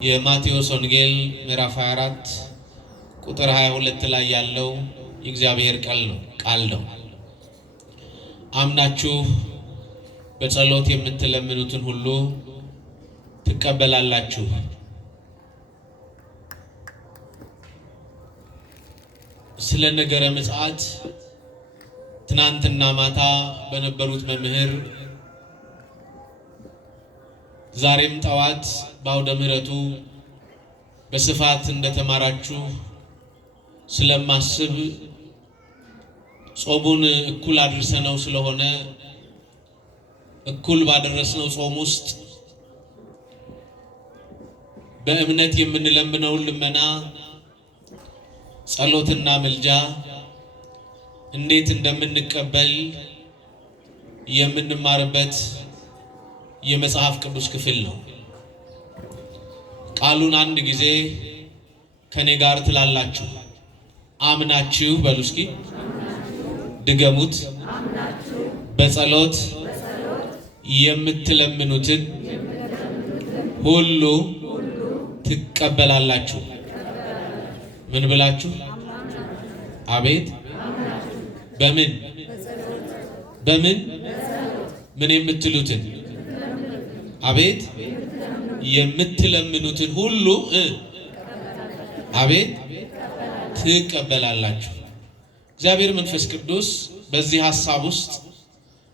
የማቴዎስ ወንጌል ምዕራፍ 24 ቁጥር 22 ላይ ያለው የእግዚአብሔር ቃል ነው። አምናችሁ በጸሎት የምትለምኑትን ሁሉ ትቀበላላችሁ። ስለ ነገረ ምጽአት ትናንትና ማታ በነበሩት መምህር ዛሬም ጠዋት በአውደ ምሕረቱ በስፋት እንደተማራችሁ ስለማስብ ጾሙን እኩል አድርሰነው ስለሆነ እኩል ባደረስነው ጾም ውስጥ በእምነት የምንለምነው ልመና ጸሎትና ምልጃ እንዴት እንደምንቀበል የምንማርበት የመጽሐፍ ቅዱስ ክፍል ነው። ቃሉን አንድ ጊዜ ከኔ ጋር ትላላችሁ። አምናችሁ በሉ እስኪ ድገሙት። በጸሎት የምትለምኑትን ሁሉ ትቀበላላችሁ። ምን ብላችሁ? አቤት። በምን ምን የምትሉትን? አቤት። የምትለምኑትን ሁሉ አቤት ትቀበላላችሁ። እግዚአብሔር መንፈስ ቅዱስ በዚህ ሐሳብ ውስጥ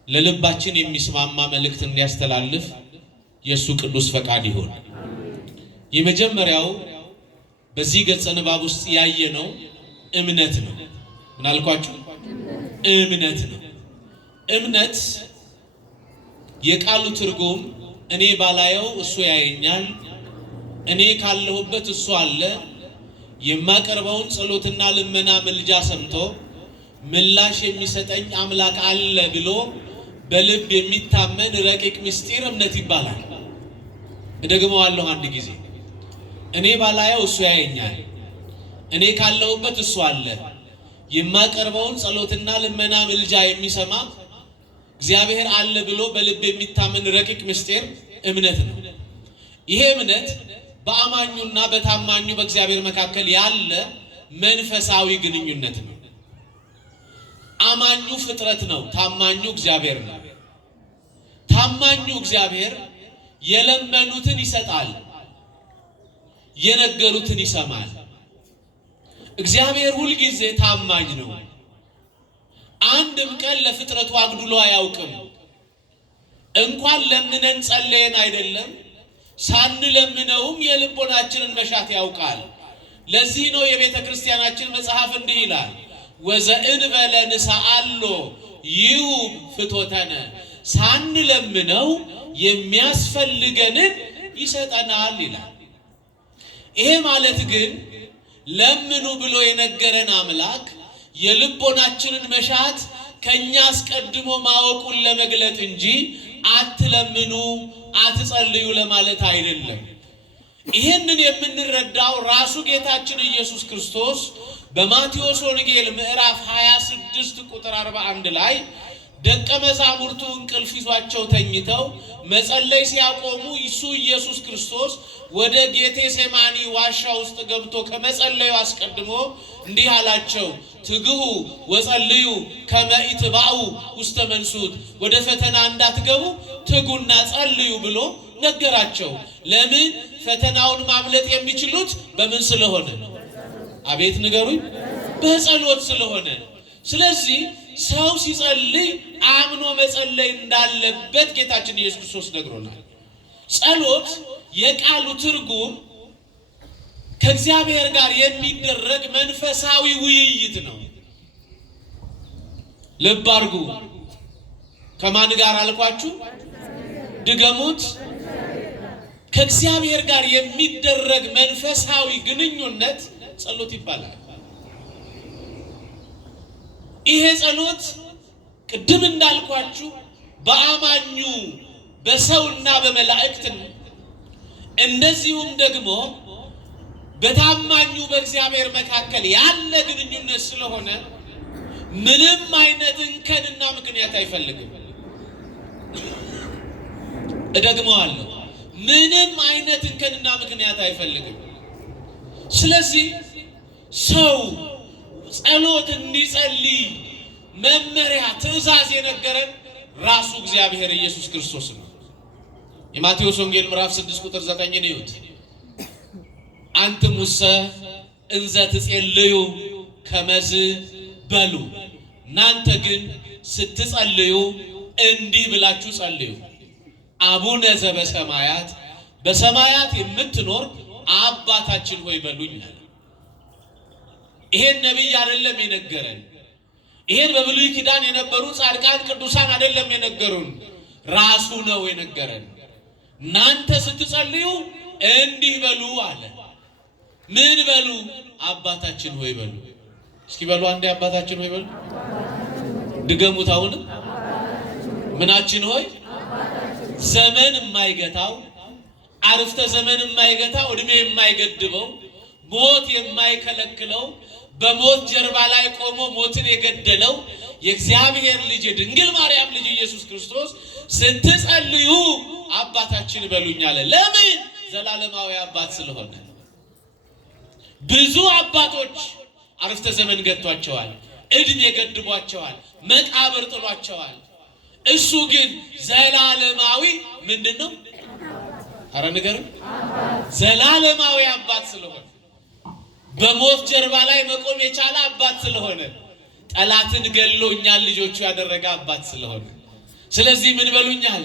ለልባችን የሚስማማ መልእክት እንዲያስተላልፍ የሱ ቅዱስ ፈቃድ ይሁን። የመጀመሪያው በዚህ ገጸ ንባብ ውስጥ ያየነው እምነት ነው። ምን አልኳችሁ? እምነት ነው። እምነት የቃሉ ትርጉም እኔ ባላየው እሱ ያየኛል፣ እኔ ካለሁበት እሱ አለ፣ የማቀርበውን ጸሎትና ልመና ምልጃ ሰምቶ ምላሽ የሚሰጠኝ አምላክ አለ ብሎ በልብ የሚታመን ረቂቅ ምስጢር እምነት ይባላል። እደግመዋለሁ አንድ ጊዜ። እኔ ባላየው እሱ ያየኛል፣ እኔ ካለሁበት እሱ አለ፣ የማቀርበውን ጸሎትና ልመና ምልጃ የሚሰማ እግዚአብሔር አለ ብሎ በልብ የሚታመን ረቂቅ ምስጢር እምነት ነው። ይሄ እምነት በአማኙና በታማኙ በእግዚአብሔር መካከል ያለ መንፈሳዊ ግንኙነት ነው። አማኙ ፍጥረት ነው፣ ታማኙ እግዚአብሔር ነው። ታማኙ እግዚአብሔር የለመኑትን ይሰጣል፣ የነገሩትን ይሰማል። እግዚአብሔር ሁልጊዜ ታማኝ ነው። አንድም ቀን ለፍጥረቱ አግድሎ አያውቅም። እንኳን ለምነን ጸለየን አይደለም ሳንለምነውም የልቦናችንን መሻት ያውቃል። ለዚህ ነው የቤተ ክርስቲያናችን መጽሐፍ እንዲህ ይላል፣ ወዘእንበለ ንስአሎ ይሁብ ፍትወተነ፣ ሳንለምነው የሚያስፈልገንን ይሰጠናል ይላል። ይሄ ማለት ግን ለምኑ ብሎ የነገረን አምላክ የልቦናችንን መሻት ከኛ አስቀድሞ ማወቁን ለመግለጥ እንጂ አትለምኑ አትጸልዩ ለማለት አይደለም። ይህንን የምንረዳው ራሱ ጌታችን ኢየሱስ ክርስቶስ በማቴዎስ ወንጌል ምዕራፍ 26 ቁጥር 41 ላይ ደቀ መዛሙርቱ እንቅልፍ ይዟቸው ተኝተው መጸለይ ሲያቆሙ እሱ ኢየሱስ ክርስቶስ ወደ ጌቴሴማኒ ዋሻ ውስጥ ገብቶ ከመጸለዩ አስቀድሞ እንዲህ አላቸው፣ ትግሁ ወጸልዩ ከመ ኢትባኡ ውስተ መንሱት፣ ወደ ፈተና እንዳትገቡ ትጉና ጸልዩ ብሎ ነገራቸው። ለምን? ፈተናውን ማምለጥ የሚችሉት በምን ስለሆነ? አቤት ንገሩኝ። በጸሎት ስለሆነ። ስለዚህ ሰው ሲጸልይ አምኖ መጸለይ እንዳለበት ጌታችን ኢየሱስ ክርስቶስ ነግሮናል። ጸሎት የቃሉ ትርጉም ከእግዚአብሔር ጋር የሚደረግ መንፈሳዊ ውይይት ነው። ልብ አድርጉ። ከማን ጋር አልኳችሁ? ድገሙት። ከእግዚአብሔር ጋር የሚደረግ መንፈሳዊ ግንኙነት ጸሎት ይባላል። ይሄ ጸሎት ቅድም እንዳልኳችሁ በአማኙ በሰውና በመላእክት እንደዚሁም ደግሞ በታማኙ በእግዚአብሔር መካከል ያለ ግንኙነት ስለሆነ ምንም አይነት እንከንና ምክንያት አይፈልግም። እደግመዋለሁ። ምንም አይነት እንከንና ምክንያት አይፈልግም። ስለዚህ ሰው ጸሎት እንዲጸልይ መመሪያ ትእዛዝ የነገረን ራሱ እግዚአብሔር ኢየሱስ ክርስቶስ ነው። የማቴዎስ ወንጌል ምዕራፍ 6 ቁጥር 9 ነው። አንትሙሰ እንዘ ትጸልዩ ከመዝ በሉ፣ እናንተ ግን ስትጸልዩ እንዲህ ብላችሁ ጸልዩ፣ አቡነ ዘበሰማያት፣ በሰማያት የምትኖር አባታችን ሆይ በሉኝ አለ። ይሄን ነብይ አይደለም የነገረን። ይሄን በብሉይ ኪዳን የነበሩ ጻድቃን ቅዱሳን አይደለም የነገሩን፣ ራሱ ነው የነገረን። እናንተ ስትጸልዩ እንዲህ በሉ አለ። ምን በሉ? አባታችን ሆይ በሉ። እስኪ በሉ አንዴ አባታችን ሆይ በሉ። ድገሙት አሁንም። ምናችን ሆይ? ዘመን የማይገታው አርፍተ ዘመን የማይገታው እድሜ የማይገድበው ሞት የማይከለክለው በሞት ጀርባ ላይ ቆሞ ሞትን የገደለው የእግዚአብሔር ልጅ የድንግል ማርያም ልጅ ኢየሱስ ክርስቶስ ስትጸልዩ አባታችን በሉኝ አለ። ለምን? ዘላለማዊ አባት ስለሆነ። ብዙ አባቶች አርፍተ ዘመን ገጥቷቸዋል፣ እድሜ ገድቧቸዋል፣ መቃብር ጥሏቸዋል። እሱ ግን ዘላለማዊ ምንድነው? አረ ንገረኝ። ዘላለማዊ አባት ስለሆነ በሞት ጀርባ ላይ መቆም የቻለ አባት ስለሆነ ጠላትን ገሎ እኛን ልጆቹ ያደረገ አባት ስለሆነ ስለዚህ ምን በሉኝ አለ?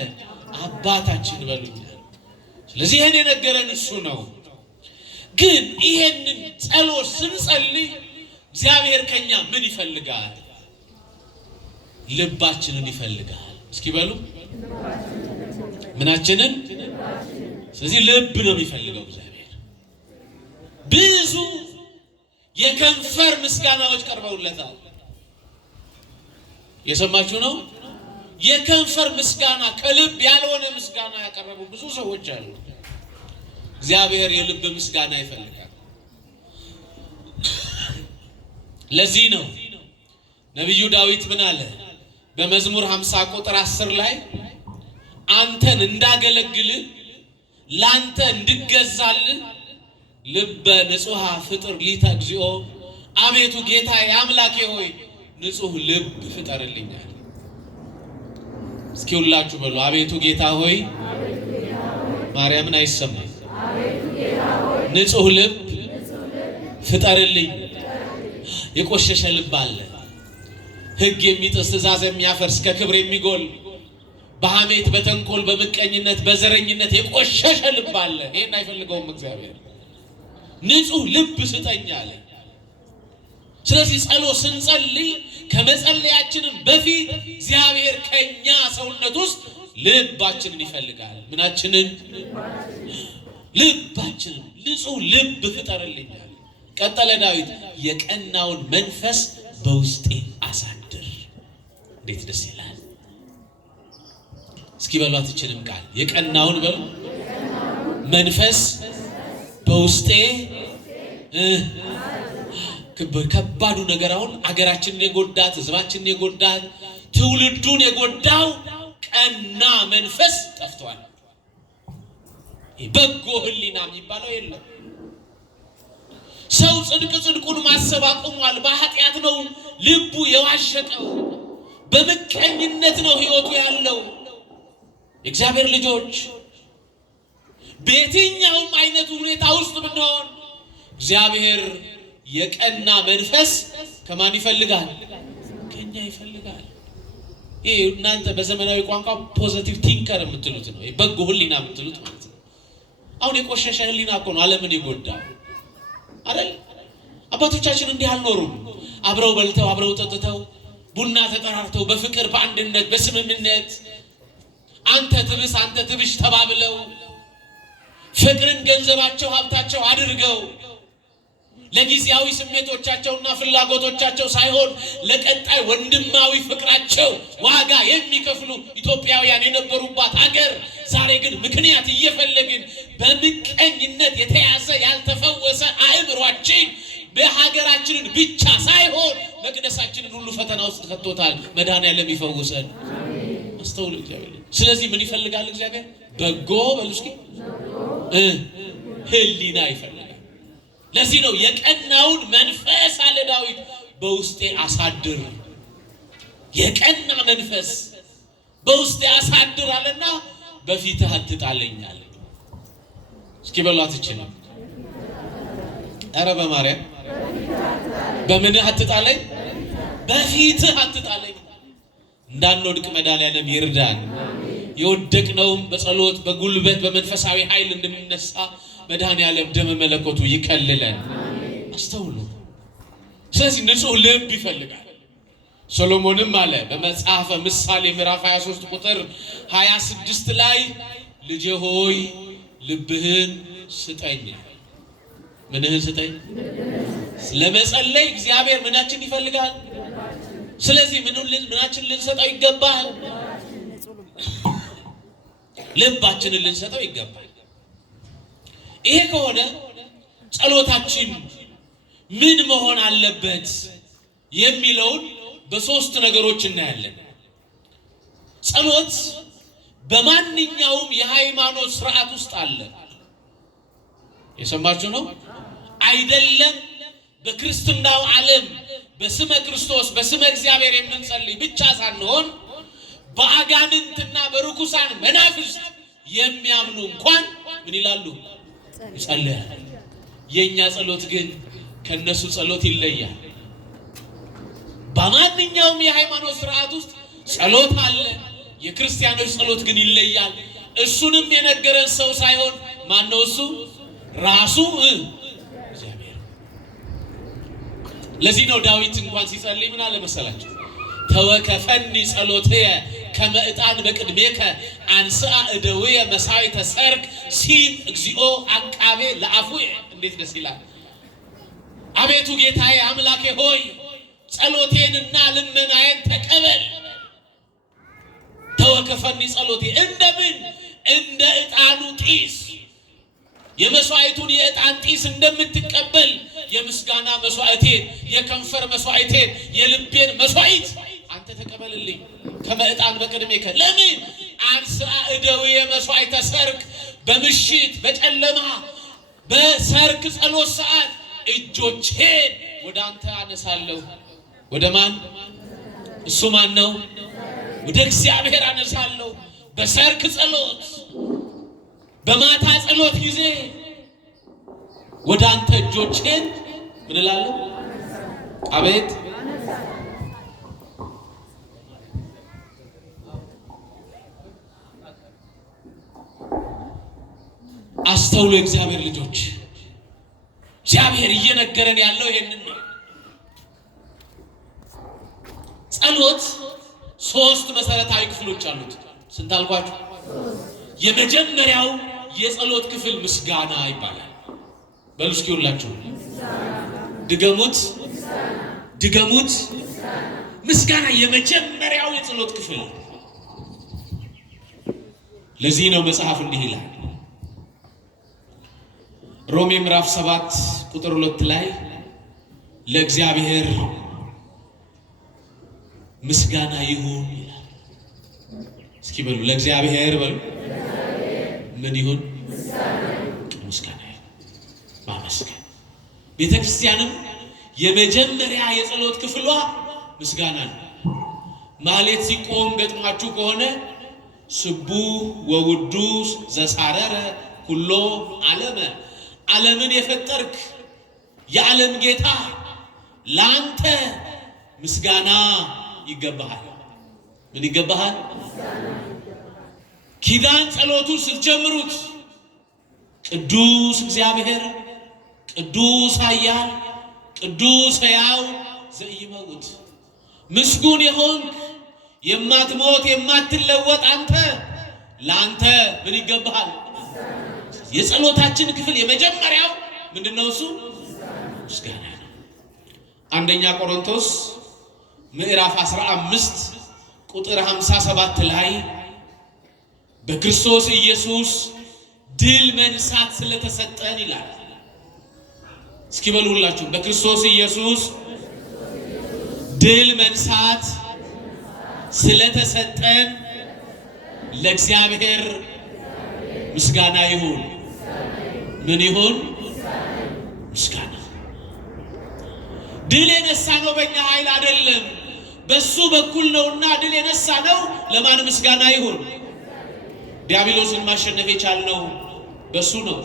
አባታችን በሉኝ አለ። ስለዚህ ይሄን የነገረን እሱ ነው። ግን ይሄንን ጸሎት ስንጸልይ እግዚአብሔር ከኛ ምን ይፈልጋል? ልባችንን ይፈልጋል። እስኪ በሉ ምናችንን? ስለዚህ ልብ ነው የሚፈልገው እግዚአብሔር። ብዙ የከንፈር ምስጋናዎች ቀርበውለታል። የሰማችሁ ነው። የከንፈር ምስጋና ከልብ ያልሆነ ምስጋና ያቀረቡ ብዙ ሰዎች አሉ። እግዚአብሔር የልብ ምስጋና ይፈልጋል። ለዚህ ነው ነቢዩ ዳዊት ምን አለ? በመዝሙር 50 ቁጥር 10 ላይ አንተን እንዳገለግል ላንተ እንድገዛል ልበ ንጹሃ ፍጥር ሊተ እግዚኦ፣ አቤቱ ጌታዬ አምላኬ ሆይ ንጹህ ልብ ፍጠርልኛል። እስኪ ሁላችሁ በሉ አቤቱ ጌታ ሆይ። ማርያምን አይሰማም። ንጹህ ልብ ፍጠርልኝ። የቆሸሸ ልብ አለ፣ ሕግ የሚጥስ ትእዛዝ የሚያፈርስ ከክብር የሚጎል በሐሜት በተንኮል በምቀኝነት በዘረኝነት የቆሸሸ ልብ አለ። ይሄን አይፈልገውም እግዚአብሔር። ንጹህ ልብ ስጠኝ አለ። ስለዚህ ጸሎት ስንጸልይ ከመጸለያችንን በፊት እግዚአብሔር ከኛ ሰውነት ውስጥ ልባችንን ይፈልጋል። ምናችንን? ልባችንን። ንጹህ ልብ ፍጠርልኝ አለ። ቀጠለ ዳዊት የቀናውን መንፈስ በውስጤ አሳድር። እንዴት ደስ ይላል! እስኪ በሏት ይችላል ቃል የቀናውን በሉ መንፈስ በውስጤ። ከባዱ ነገር አሁን አገራችንን የጎዳት ህዝባችንን የጎዳት ትውልዱን የጎዳው ቀና መንፈስ ጠፍቷል። በጎ ህሊና የሚባለው የለም። ሰው ጽድቁን ማሰብ አቁሟል። በኃጢአት ነው ልቡ የዋሸቀው፣ በምቀኝነት ነው ህይወቱ ያለው። የእግዚአብሔር ልጆች በየትኛውም አይነት ሁኔታ ውስጥ ብንሆን እግዚአብሔር የቀና መንፈስ ከማን ይፈልጋል? ከኛ ይፈልጋል። ይሄ እናንተ በዘመናዊ ቋንቋ ፖዚቲቭ ቲንከር የምትሉት ነው፣ በጎ ህሊና የምትሉት ማለት ነው። አሁን የቆሸሸ ህሊና እኮ ነው ዓለምን የጎዳው አይደል? አባቶቻችን እንዲህ አልኖሩም። አብረው በልተው አብረው ጠጥተው ቡና ተጠራርተው በፍቅር በአንድነት በስምምነት አንተ ትብስ አንተ ትብሽ ተባብለው ፍቅርን ገንዘባቸው ሀብታቸው አድርገው ለጊዜያዊ ስሜቶቻቸውና ፍላጎቶቻቸው ሳይሆን ለቀጣይ ወንድማዊ ፍቅራቸው ዋጋ የሚከፍሉ ኢትዮጵያውያን የነበሩባት ሀገር ዛሬ ግን ምክንያት እየፈለግን በምቀኝነት የተያዘ ያልተፈወሰ አእምሯችን በሀገራችንን ብቻ ሳይሆን መቅደሳችንን ሁሉ ፈተና ውስጥ ከቶታል። መድኃኔዓለም ይፈውሰን። አስተውሉ እግዚአብሔር። ስለዚህ ምን ይፈልጋል እግዚአብሔር? በጎ በሉ እስኪ ህሊና ይፈልጋል። ለዚህ ነው የቀናውን መንፈስ አለ ዳዊት በውስጤ አሳድር። የቀና መንፈስ በውስጤ አሳድር አለና በፊትህ አትጣለኛል። እስኪ በሏት ይችላል። ኧረ በማርያም በምንህ አትጣለኝ? በፊትህ አትጣለኝ። እንዳንወድቅ መድኃኔዓለም ይርዳን። የወደቅነውም በጸሎት በጉልበት በመንፈሳዊ ኃይል እንድንነሳ መድኃኔዓለም ደመ መለኮቱ ይከልለን። አስተውሉ። ስለዚህ ንጹህ ልብ ይፈልጋል። ሰሎሞንም አለ በመጽሐፈ ምሳሌ ምዕራፍ 23 ቁጥር 26 ላይ ልጄ ሆይ ልብህን ስጠኝ። ምንህን ስጠኝ? ለመጸለይ እግዚአብሔር ምናችን ይፈልጋል? ስለዚህ ምናችን ልንሰጠው ይገባል? ልባችንን ልንሰጠው ይገባል። ይሄ ከሆነ ጸሎታችን ምን መሆን አለበት የሚለውን በሶስት ነገሮች እናያለን። ጸሎት በማንኛውም የሃይማኖት ስርዓት ውስጥ አለ። የሰማችሁ ነው አይደለም? በክርስትናው ዓለም በስመ ክርስቶስ በስመ እግዚአብሔር የምንጸልይ ብቻ ሳንሆን በአጋንንትና በርኩሳን መናፍስት የሚያምኑ እንኳን ምን ይላሉ? ይጸልያሉ። የኛ ጸሎት ግን ከነሱ ጸሎት ይለያል። በማንኛውም የሃይማኖት ስርዓት ውስጥ ጸሎት አለ። የክርስቲያኖች ጸሎት ግን ይለያል። እሱንም የነገረን ሰው ሳይሆን ማን ነው? እሱ ራሱ እግዚአብሔር። ለዚህ ነው ዳዊት እንኳን ሲጸልይ ምን አለ መሰላችሁ? ተወከፈኒ ጸሎትየ ከመ ዕጣን በቅድሜከ አንስአ እደውየ መሳይተ ሰርክ ሲም እግዚኦ አንቃቤ ለአፉየ። እንዴት ደስ ይላል! አቤቱ ጌታዬ አምላኬ ሆይ ጸሎቴንና ልመናዬን ተቀበል። ተወከፈኒ ጸሎቴ እንደምን እንደ ዕጣኑ ጢስ የመስዋዕቱን የዕጣን ጢስ እንደምትቀበል የምስጋና መስዋዕቴን፣ የከንፈር መስዋዕቴን፣ የልቤን መስዋዕት አንተ ተቀበልልኝ። ከመ ዕጣን በቅድሜከ ለምን አንስአ እደውየ መስዋዕተ ሰርክ በምሽት በጨለማ በሰርክ ጸሎት ሰዓት እጆቼን ወደ አንተ አነሳለሁ። ወደ ማን? እሱ ማን ነው? ወደ እግዚአብሔር አነሳለሁ። በሰርክ ጸሎት በማታ ጸሎት ጊዜ ወደ አንተ እጆቼን ምን እላለሁ? አቤት አስተውሉ የእግዚአብሔር ልጆች። እግዚአብሔር እየነገረን ያለው ይሄንን ነው። ጸሎት ሶስት መሰረታዊ ክፍሎች አሉት። ስንት አልኳችሁ? የመጀመሪያው የጸሎት ክፍል ምስጋና ይባላል። በሉ እስኪ ሁላችሁ ድገሙት፣ ድገሙት። ምስጋና የመጀመሪያው የጸሎት ክፍል። ለዚህ ነው መጽሐፍ እንዲህ ይላል ሮሜ ምዕራፍ 7 ቁጥር 2 ላይ ለእግዚአብሔር ምስጋና ይሁን ይላል። እስኪ በሉ ለእግዚአብሔር በሉ ምን ይሁን? ምስጋና ይሁን፣ ማመስገን። ቤተክርስቲያንም የመጀመሪያ የጸሎት ክፍሏ ምስጋና ነው። ማህሌት ሲቆም ገጥሟችሁ ከሆነ ስቡ ወውዱስ ዘሳረረ ኩሎ ዓለመ፣ ዓለምን የፈጠርክ የዓለም ጌታ ላንተ ምስጋና ይገባሃል። ምን ይገባሃል? ኪዳን ጸሎቱ ስትጀምሩት ቅዱስ እግዚአብሔር ቅዱስ ኃያል ቅዱስ ሕያው ዘኢይመውት ምስጉን የሆንክ የማትሞት የማትለወጥ አንተ ላንተ ምን ይገባሃል? የጸሎታችን ክፍል የመጀመሪያው ምንድነው? እሱ ምስጋና ነው። አንደኛ ቆሮንቶስ ምዕራፍ 15 ቁጥር 57 ላይ በክርስቶስ ኢየሱስ ድል መንሳት ስለተሰጠን ይላል። እስኪ በሉ ሁላችሁ በክርስቶስ ኢየሱስ ድል መንሳት ስለተሰጠን ለእግዚአብሔር ምስጋና ይሁን። ምን ይሁን? ምስጋና። ድል የነሳነው በእኛ ኃይል አይደለም፣ በሱ በኩል ነውና ድል የነሳነው ለማን ምስጋና ይሁን? ዲያብሎስን ማሸነፍ የቻልነው በሱ ነው።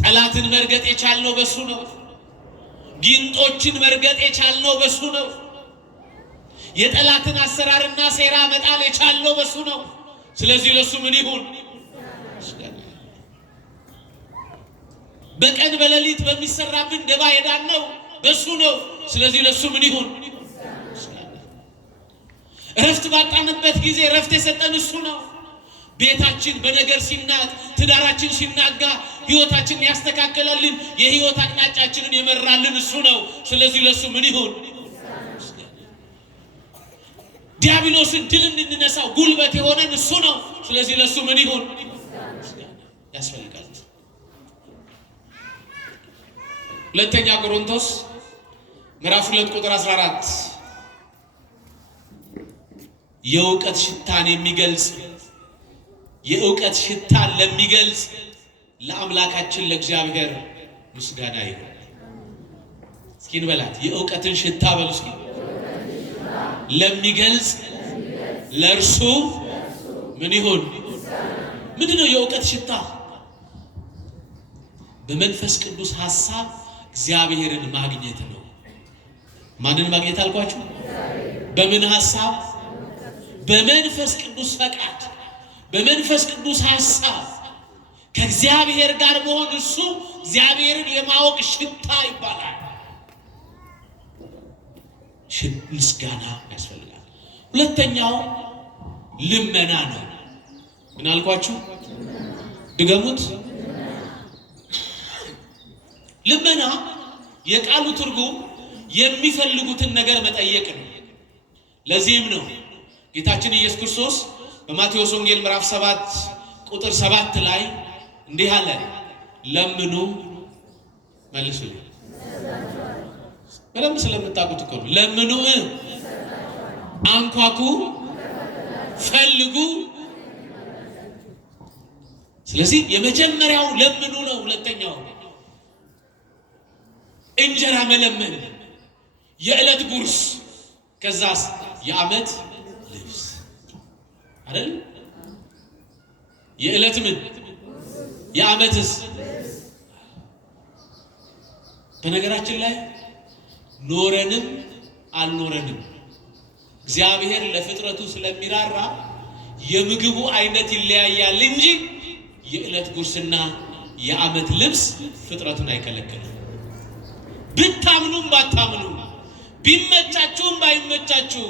ጠላትን መርገጥ የቻልነው በሱ ነው። ጊንጦችን መርገጥ የቻልነው በሱ ነው። የጠላትን አሰራርና ሴራ መጣል የቻልነው በሱ ነው። ስለዚህ ለሱ ምን ይሁን? በቀን በሌሊት በሚሰራብን ደባ የዳነው በሱ ነው። ስለዚህ ለሱ ምን ይሁን? እረፍት ባጣንበት ጊዜ እረፍት የሰጠን እሱ ነው። ቤታችን በነገር ሲናጥ፣ ትዳራችን ሲናጋ ህይወታችንን ያስተካከለልን፣ የህይወት አቅጣጫችንን የመራልን እሱ ነው። ስለዚህ ለሱ ምን ይሁን? ዲያብሎስን ድል እንድንነሳው ጉልበት የሆነን እሱ ነው። ስለዚህ ለሱ ምን ይሁን? ያስፈልጋል። ሁለተኛ ቆሮንቶስ ምዕራፍ 2 ቁጥር 14 የእውቀት ሽታን የሚገልጽ የእውቀት ሽታን ለሚገልጽ ለአምላካችን ለእግዚአብሔር ምስጋና ይሁን። እስኪ እንበላት። የእውቀትን ሽታ በሉ እስኪ። ለሚገልጽ ለእርሱ ምን ይሁን? ምንድነው የእውቀት ሽታ? በመንፈስ ቅዱስ ሐሳብ እግዚአብሔርን ማግኘት ነው። ማንን ማግኘት አልኳችሁ? በምን ሐሳብ? በመንፈስ ቅዱስ ፈቃድ፣ በመንፈስ ቅዱስ ሐሳብ ከእግዚአብሔር ጋር መሆን እሱ እግዚአብሔርን የማወቅ ሽታ ይባላል። ምስጋና ያስፈልጋል። ሁለተኛው ልመና ነው። ምን አልኳችሁ? ድገሙት። ልመና የቃሉ ትርጉም የሚፈልጉትን ነገር መጠየቅ ነው። ለዚህም ነው ጌታችን ኢየሱስ ክርስቶስ በማቴዎስ ወንጌል ምዕራፍ 7 ቁጥር 7 ላይ እንዲህ አለ፣ ለምኑ መልሱልኝ። በደንብ ስለምታውቁት እኮ ነው። ለምኑ፣ አንኳኩ፣ ፈልጉ። ስለዚህ የመጀመሪያው ለምኑ ነው። ሁለተኛው እንጀራ መለመን፣ የዕለት ጉርስ፣ ከዛስ የዓመት ልብስ አይደል? የዕለት ምን የዓመትስ? በነገራችን ላይ ኖረንም አልኖረንም እግዚአብሔር ለፍጥረቱ ስለሚራራ የምግቡ አይነት ይለያያል እንጂ የዕለት ጉርስና የዓመት ልብስ ፍጥረቱን አይከለክልም። ብታምኑም ባታምኑ፣ ቢመቻችሁም ባይመቻችሁ፣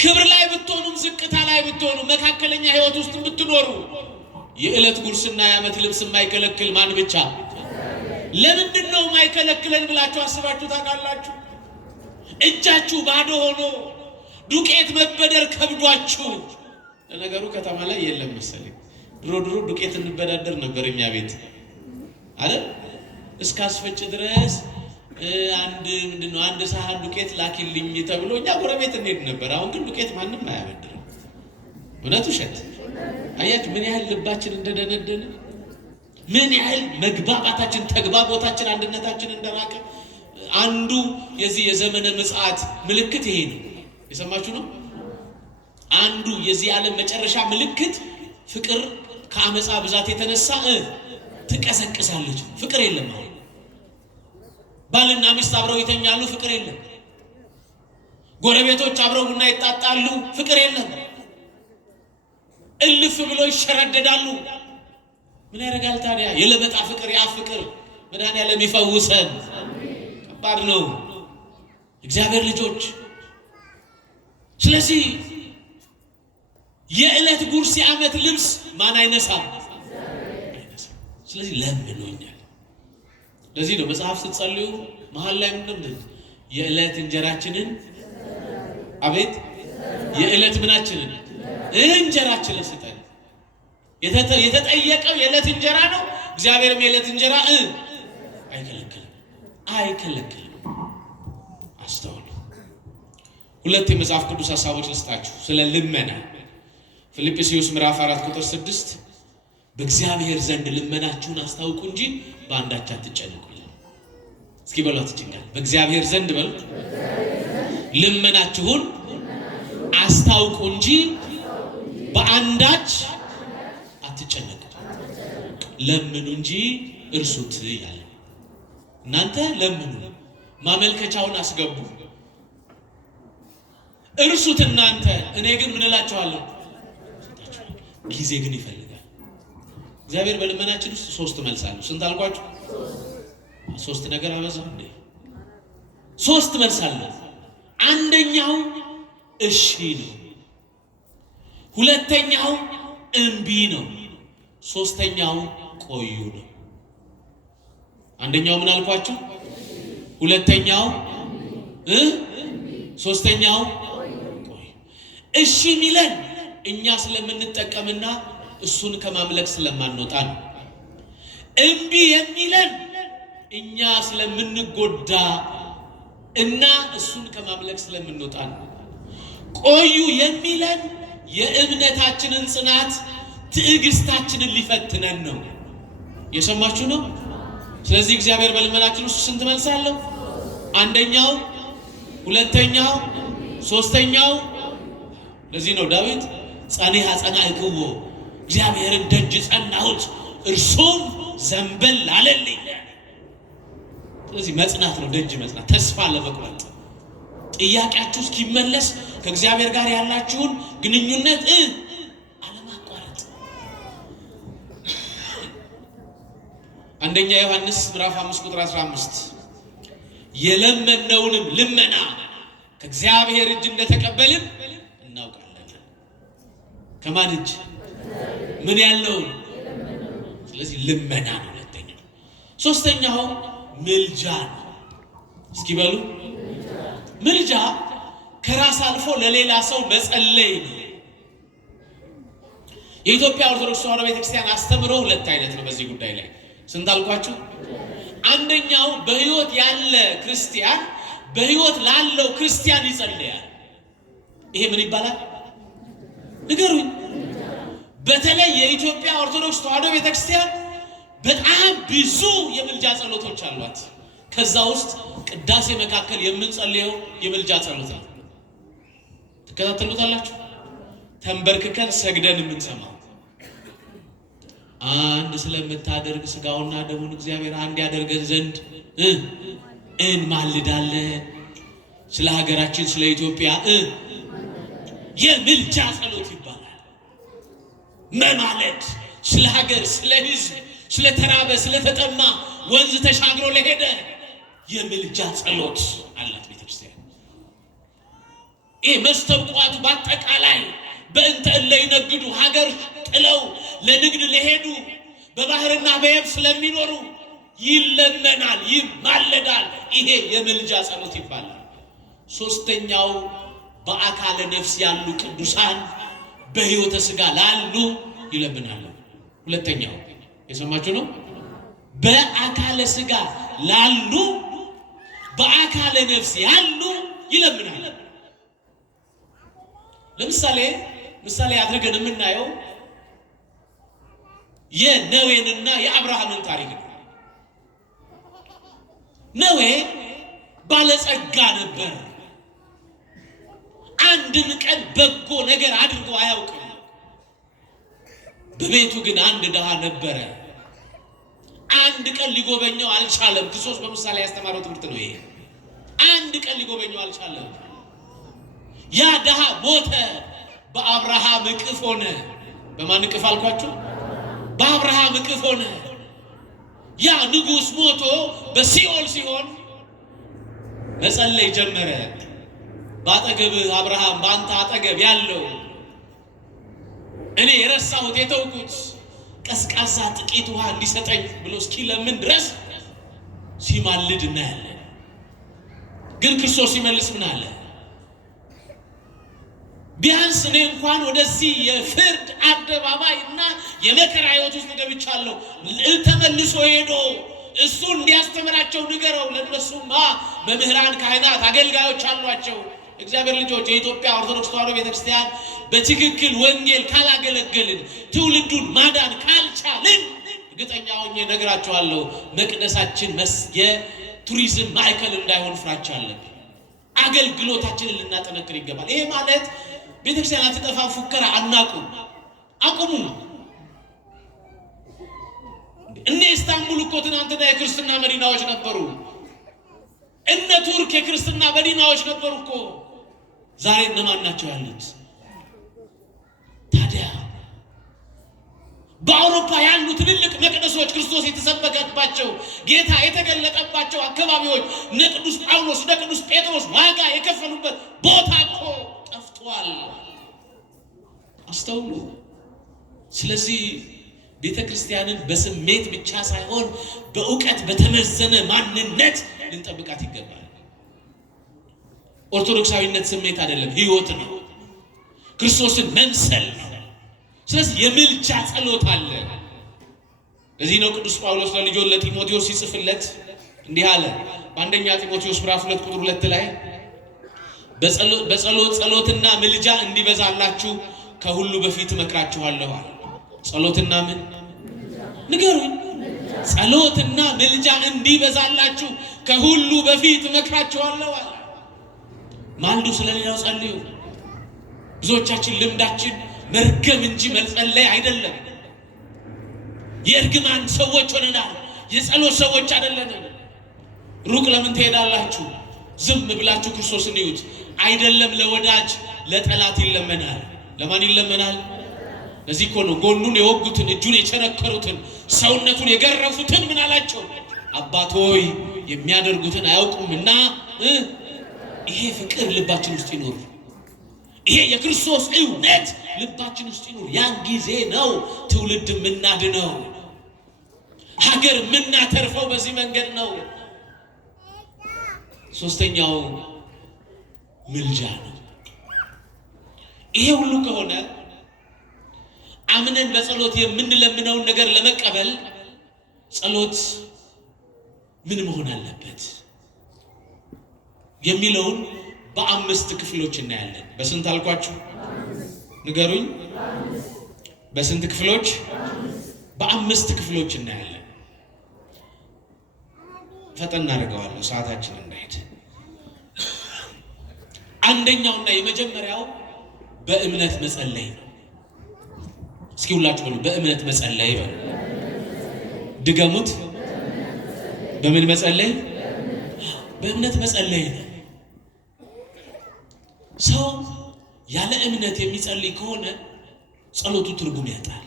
ክብር ላይ ብትሆኑም ዝቅታ ላይ ብትሆኑ፣ መካከለኛ ህይወት ውስጥ ብትኖሩ የዕለት ጉርስና የዓመት ልብስ የማይከለክል ማን ብቻ? ለምንድን ነው የማይከለክለን ብላችሁ አስባችሁ ታውቃላችሁ? እጃችሁ ባዶ ሆኖ ዱቄት መበደር ከብዷችሁ። ለነገሩ ከተማ ላይ የለም መሰለኝ። ድሮ ዱቄት እንበዳደር ነበር እኛ ቤት አይደል? እስካስፈጭ ድረስ አንድ ሳህን ዱቄት ላኪልኝ ተብሎ እኛ ጎረቤት እንሄድ ነበር። አሁን ግን ዱቄት ማንም አያበድርም። እውነት ውሸት? አያችሁ ምን ያህል ልባችን እንደደነደነ፣ ምን ያህል መግባባታችን፣ ተግባቦታችን፣ አንድነታችን እንደራቀ። አንዱ የዚህ የዘመነ ምጽአት ምልክት ይሄ ነው። የሰማችሁ ነው። አንዱ የዚህ ዓለም መጨረሻ ምልክት ፍቅር ከአመፃ ብዛት የተነሳ ትቀሰቅሳለች። ፍቅር የለም። አሁን ባልና ሚስት አብረው ይተኛሉ፣ ፍቅር የለም። ጎረቤቶች አብረው ቡና ይጣጣሉ፣ ፍቅር የለም። እልፍ ብሎ ይሸረደዳሉ። ምን ያደርጋል ታዲያ? የለበጣ ፍቅር፣ ያ ፍቅር መድኃኒዓለም ይፈውሰን። ከባድ ነው እግዚአብሔር ልጆች። ስለዚህ የዕለት ጉርስ የዓመት ልብስ ማን አይነሳም? ስለዚህ ለምኑኛል። ለዚህ ነው መጽሐፍ ስትጸልዩ መሃል ላይ ምንድነው? የዕለት እንጀራችንን አቤት የዕለት ምናችንን እንጀራችንን ስጠን። የተጠየቀው የዕለት እንጀራ ነው። እግዚአብሔርም የዕለት እንጀራ አይከለክልም። አስተውሉ። ሁለት የመጽሐፍ ቅዱስ ሐሳቦች ልስጣችሁ ስለ ልመና። ፊልጵስዩስ ምዕራፍ 4 ቁጥር 6 በእግዚአብሔር ዘንድ ልመናችሁን አስታውቁ እንጂ በአንዳች አትጨነቁ ይላል። እስኪ በሏት ይችላል። በእግዚአብሔር ዘንድ በሉ ልመናችሁን አስታውቁ እንጂ በአንዳች አትጨነቁ። ለምኑ እንጂ እርሱት ይላል። እናንተ ለምኑ፣ ማመልከቻውን አስገቡ፣ እርሱት እናንተ። እኔ ግን ምን እላችኋለሁ? ጊዜ ግን ይፈልጋል። እግዚአብሔር በልመናችን ውስጥ 3 መልስ አለው። ስንት አልኳችሁ? 3 ነገር አበዛው እንዴ? 3 መልስ አለ። አንደኛው እሺ ነው፣ ሁለተኛው እምቢ ነው፣ ሶስተኛው ቆዩ ነው። አንደኛው ምን አልኳችሁ? ሁለተኛው ሶስተኛው ቆዩ። እሺ ሚለን እኛ ስለምንጠቀምና እሱን ከማምለክ ስለማንወጣ ነው። እምቢ የሚለን እኛ ስለምንጎዳ እና እሱን ከማምለክ ስለምንወጣ ነው። ቆዩ የሚለን የእምነታችንን ጽናት ትዕግስታችንን ሊፈትነን ነው። የሰማችሁ ነው። ስለዚህ እግዚአብሔር በልመናችን ውስጥ ስንት መልስ አለው? አንደኛው፣ ሁለተኛው፣ ሶስተኛው። ለዚህ ነው ዳዊት ጸኒሐ ጸናዕክዎ እግዚአብሔርን ደጅ ጸናሁት እርሱም ዘንበል አለልኝ። ስለዚህ መጽናት ነው፣ ደጅ መጽናት፣ ተስፋ ለመቁረጥ ጥያቄያችሁ እስኪመለስ ከእግዚአብሔር ጋር ያላችሁን ግንኙነት አለማቋረጥ። አንደኛ ዮሐንስ ምዕራፍ 5 ቁጥር 15 የለመነውንም ልመና ከእግዚአብሔር እጅ እንደተቀበልን እናውቃለን። ከማን እጅ? ምን ያለው? ስለዚህ ልመና ነው ሁለተኛው። ሶስተኛው ምልጃ ነው። እስኪ በሉ ምልጃ ከራስ አልፎ ለሌላ ሰው መጸለይ ነው። የኢትዮጵያ ኦርቶዶክስ ተዋሕዶ ቤተክርስቲያን አስተምሮ 2 አይነት ነው በዚህ ጉዳይ ላይ። ስንት አልኳችሁ? አንደኛው በህይወት ያለ ክርስቲያን በህይወት ላለው ክርስቲያን ይጸልያል። ይሄ ምን ይባላል? ንገሩኝ። በተለይ የኢትዮጵያ ኦርቶዶክስ ተዋሕዶ ቤተክርስቲያን በጣም ብዙ የምልጃ ጸሎቶች አሏት። ከዛ ውስጥ ቅዳሴ መካከል የምንጸልየው የምልጃ ጸሎት ነው። ትከታተሉታላችሁ። ተንበርክከን ሰግደን የምንሰማው አንድ ስለምታደርግ ስጋውና ደሙን እግዚአብሔር አንድ ያደርገን ዘንድ እንማልዳለን። ስለ ሀገራችን ስለ ኢትዮጵያ የምልጃ ጸሎት ይባላል። መማለድ ስለ ሀገር፣ ስለ ህዝብ፣ ስለ ተራበ፣ ስለ ተጠማ፣ ወንዝ ተሻግሮ ለሄደ የምልጃ ጸሎት አላት ቤተክርስቲያን። ይህ መስተብቋት በአጠቃላይ በእንተ እለ ይነግዱ ሀገር ጥለው ለንግድ ለሄዱ በባህርና በየብስ ስለሚኖሩ ይለመናል፣ ይማለዳል። ይሄ የምልጃ ጸሎት ይባላል። ሶስተኛው በአካለ ነፍስ ያሉ ቅዱሳን በህይወተ ስጋ ላሉ ይለምናሉ። ሁለተኛው የሰማችሁ ነው። በአካለ ስጋ ላሉ በአካለ ነፍስ ያሉ ይለምናል። ለምሳሌ አድርገን የምናየው የነዌንና የአብርሃምን ታሪክ ነው። ነዌ ባለጸጋ ነበር። አንድም ቀን በጎ ነገር አድርጎ አያውቅም። በቤቱ ግን አንድ ድሃ ነበረ። አንድ ቀን ሊጎበኘው አልቻለም። ክርስቶስ በምሳሌ ያስተማረው ትምህርት ነው ይሄ። አንድ ቀን ሊጎበኘው አልቻለም። ያ ድሃ ሞተ፣ በአብርሃም እቅፍ ሆነ። በማን እቅፍ አልኳችሁ? በአብርሃም እቅፍ ሆነ። ያ ንጉሥ ሞቶ በሲኦል ሲሆን መጸለይ ጀመረ። ባጠገብህ አብርሃም፣ በአንተ አጠገብ ያለው እኔ የረሳሁት የተውኩት ቀዝቃዛ ጥቂት ውሃ እንዲሰጠኝ ብሎ እስኪለምን ድረስ ሲማልድ እናያለን። ግን ክርስቶስ ሲመልስ ምን አለ? ቢያንስ እኔ እንኳን ወደዚህ የፍርድ አደባባይ እና የመከራ ሕይወት ውስጥ ገብቻለሁ። ተመልሶ ሄዶ እሱ እንዲያስተምራቸው ንገረው። ለነሱማ መምህራን፣ ካህናት፣ አገልጋዮች አሏቸው። እግዚአብሔር ልጆች የኢትዮጵያ ኦርቶዶክስ ተዋሕዶ ቤተክርስቲያን በትክክል ወንጌል ካላገለገልን ትውልዱን ማዳን ካልቻልን እርግጠኛ ሆኜ ነግራችኋለሁ መቅደሳችን የቱሪዝም ማዕከል እንዳይሆን ፍራቻ አለብን። አገልግሎታችንን ልናጠነክር ይገባል። ይሄ ማለት ቤተክርስቲያን አትጠፋ ፉከራ አቁሙ። እነ ኢስታንቡል እኮ ትናንትና የክርስትና መዲናዎች ነበሩ። እነ ቱርክ የክርስትና መዲናዎች ነበሩ እኮ። ዛሬ እነማን ናቸው ያሉት? ታዲያ በአውሮፓ ያሉ ትልልቅ መቅደሶች ክርስቶስ የተሰበከባቸው ጌታ የተገለጠባቸው አካባቢዎች እነ ቅዱስ ጳውሎስ እነ ቅዱስ ጴጥሮስ ዋጋ የከፈሉበት ቦታ እኮ ጠፍቷል። አስተውሉ። ስለዚህ ቤተክርስቲያንን በስሜት ብቻ ሳይሆን በእውቀት በተመዘነ ማንነት ልንጠብቃት ይገባል። ኦርቶዶክሳዊነት ስሜት አይደለም፣ ሕይወት ነው። ክርስቶስን መምሰል ነው። ስለዚህ የምልጃ ጸሎት አለ። ለዚህ ነው ቅዱስ ጳውሎስ ለልጁ ለጢሞቴዎስ ሲጽፍለት እንዲህ አለ። በአንደኛ ጢሞቴዎስ ምዕራፍ 2 ቁጥር 2 ላይ ጸሎትና ምልጃ እንዲበዛላችሁ ከሁሉ በፊት እመክራችኋለሁ አለ። ጸሎትና ምን ንገሩኝ? ጸሎትና ምልጃ እንዲበዛላችሁ ከሁሉ በፊት እመክራችኋለሁ አለ። ማልዱ ስለሌላው ጸልዩ። ብዙዎቻችን ልምዳችን መርገም እንጂ መጸለይ አይደለም። የእርግማን ሰዎች ሆነናል። የጸሎት ሰዎች አይደለንም። ሩቅ ለምን ትሄዳላችሁ? ዝም ብላችሁ ክርስቶስን እዩት። አይደለም ለወዳጅ ለጠላት ይለመናል። ለማን ይለመናል? ለዚህ እኮ ነው ጎኑን የወጉትን እጁን የቸነከሩትን ሰውነቱን የገረፉትን ምን አላቸው? አባት ሆይ የሚያደርጉትን አያውቁምና ይሄ ፍቅር ልባችን ውስጥ ይኖር። ይሄ የክርስቶስ እውነት ልባችን ውስጥ ይኖር። ያን ጊዜ ነው ትውልድ የምናድነው፣ ሀገር የምናተርፈው በዚህ መንገድ ነው። ሶስተኛው ምልጃ ነው። ይሄ ሁሉ ከሆነ አምነን በጸሎት የምንለምነውን ነገር ለመቀበል ጸሎት ምን መሆን አለበት የሚለውን በአምስት ክፍሎች እናያለን። በስንት አልኳችሁ? ንገሩኝ። በስንት ክፍሎች? በአምስት ክፍሎች እናያለን። ፈጠን አድርገዋለሁ ሰዓታችን እንዳይሄድ። አንደኛውና የመጀመሪያው በእምነት መጸለይ ነው። እስኪ ሁላችሁ በሉ በእምነት መጸለይ በሉ። ድገሙት። በምን መጸለይ? በእምነት መጸለይ ነው። ሰው ያለ እምነት የሚጸልይ ከሆነ ጸሎቱ ትርጉም ያጣል።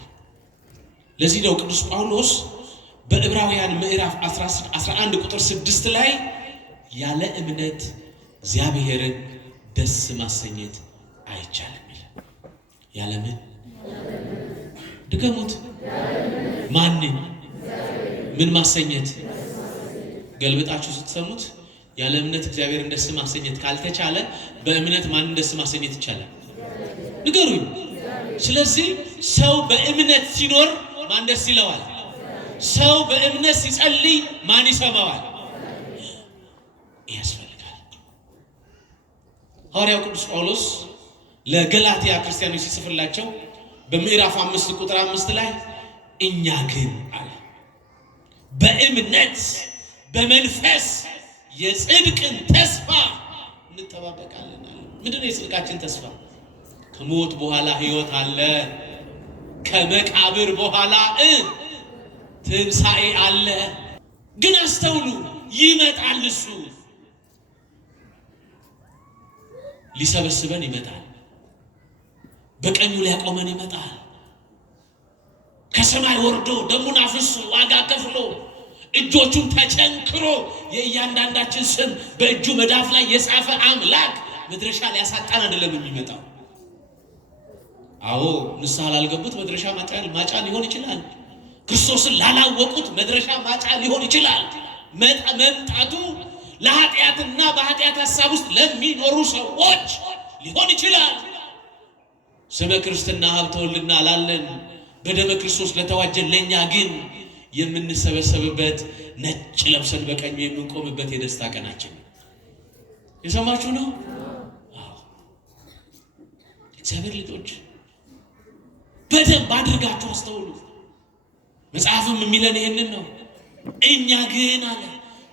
ለዚህ ነው ቅዱስ ጳውሎስ በዕብራውያን ምዕራፍ 11 ቁጥር 6 ላይ ያለ እምነት እግዚአብሔርን ደስ ማሰኘት አይቻልም ይላል። ያለ ምን? ድገሙት። ማንን? ምን ማሰኘት? ገልብጣችሁ ስትሰሙት ያለ እምነት እግዚአብሔርን ደስ ማሰኘት ካልተቻለ በእምነት ማንን ደስ ማሰኘት ይቻላል? ንገሩኝ። ስለዚህ ሰው በእምነት ሲኖር ማን ደስ ይለዋል? ሰው በእምነት ሲጸልይ ማን ይሰማዋል? ያስፈልጋል። ሐዋርያው ቅዱስ ጳውሎስ ለገላትያ ክርስቲያኖች ሲጽፍላቸው በምዕራፍ 5 ቁጥር 5 ላይ እኛ ግን አለ በእምነት በመንፈስ የጽድቅን ተስፋ እንጠባበቃለን አለ። ምንድነው የጽድቃችን ተስፋ? ከሞት በኋላ ሕይወት አለ። ከመቃብር በኋላ ትንሣኤ አለ። ግን አስተውሉ፣ ይመጣል። እሱ ሊሰበስበን ይመጣል። በቀኙ ሊያቆመን ይመጣል። ከሰማይ ወርዶ ደሙን አፍሶ ዋጋ ከፍሎ እጆቹን ተቸንክሮ የእያንዳንዳችን ስም በእጁ መዳፍ ላይ የጻፈ አምላክ መድረሻ ሊያሳጣን አይደለም የሚመጣው። አዎ ንስሐ ላልገቡት መድረሻ ማጫ ሊሆን ይችላል። ክርስቶስን ላላወቁት መድረሻ ማጫ ሊሆን ይችላል። መምጣቱ ለኃጢአትና በኃጢአት ሐሳብ ውስጥ ለሚኖሩ ሰዎች ሊሆን ይችላል። ስመ ክርስትና ሀብተ ወልድና ላለን በደመ ክርስቶስ ለተዋጀን ለኛ ግን የምንሰበሰብበት ነጭ ለብሰን በቀኙ የምንቆምበት የደስታ ቀናችን የሰማችሁ ነው። እግዚአብሔር ልጆች በደንብ አድርጋችሁ አስተውሉ። መጽሐፍም የሚለን ይሄንን ነው። እኛ ግን አለ